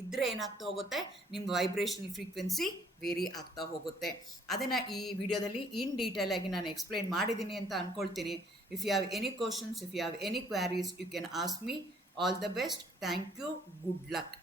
ಇದ್ದರೆ ಏನಾಗ್ತಾ ಹೋಗುತ್ತೆ, ನಿಮ್ಮ ವೈಬ್ರೇಷನಲ್ ಫ್ರೀಕ್ವೆನ್ಸಿ ವೇರಿ ಆಗ್ತಾ ಹೋಗುತ್ತೆ. ಅದನ್ನು ಈ ವಿಡಿಯೋದಲ್ಲಿ ಇನ್ ಡೀಟೇಲ್ ಆಗಿ ನಾನು ಎಕ್ಸ್ಪ್ಲೈನ್ ಮಾಡಿದ್ದೀನಿ ಅಂತ ಅಂದ್ಕೊಳ್ತೀನಿ. If you have any questions, if you have any queries, you can ask me. All the best, thank you, good luck.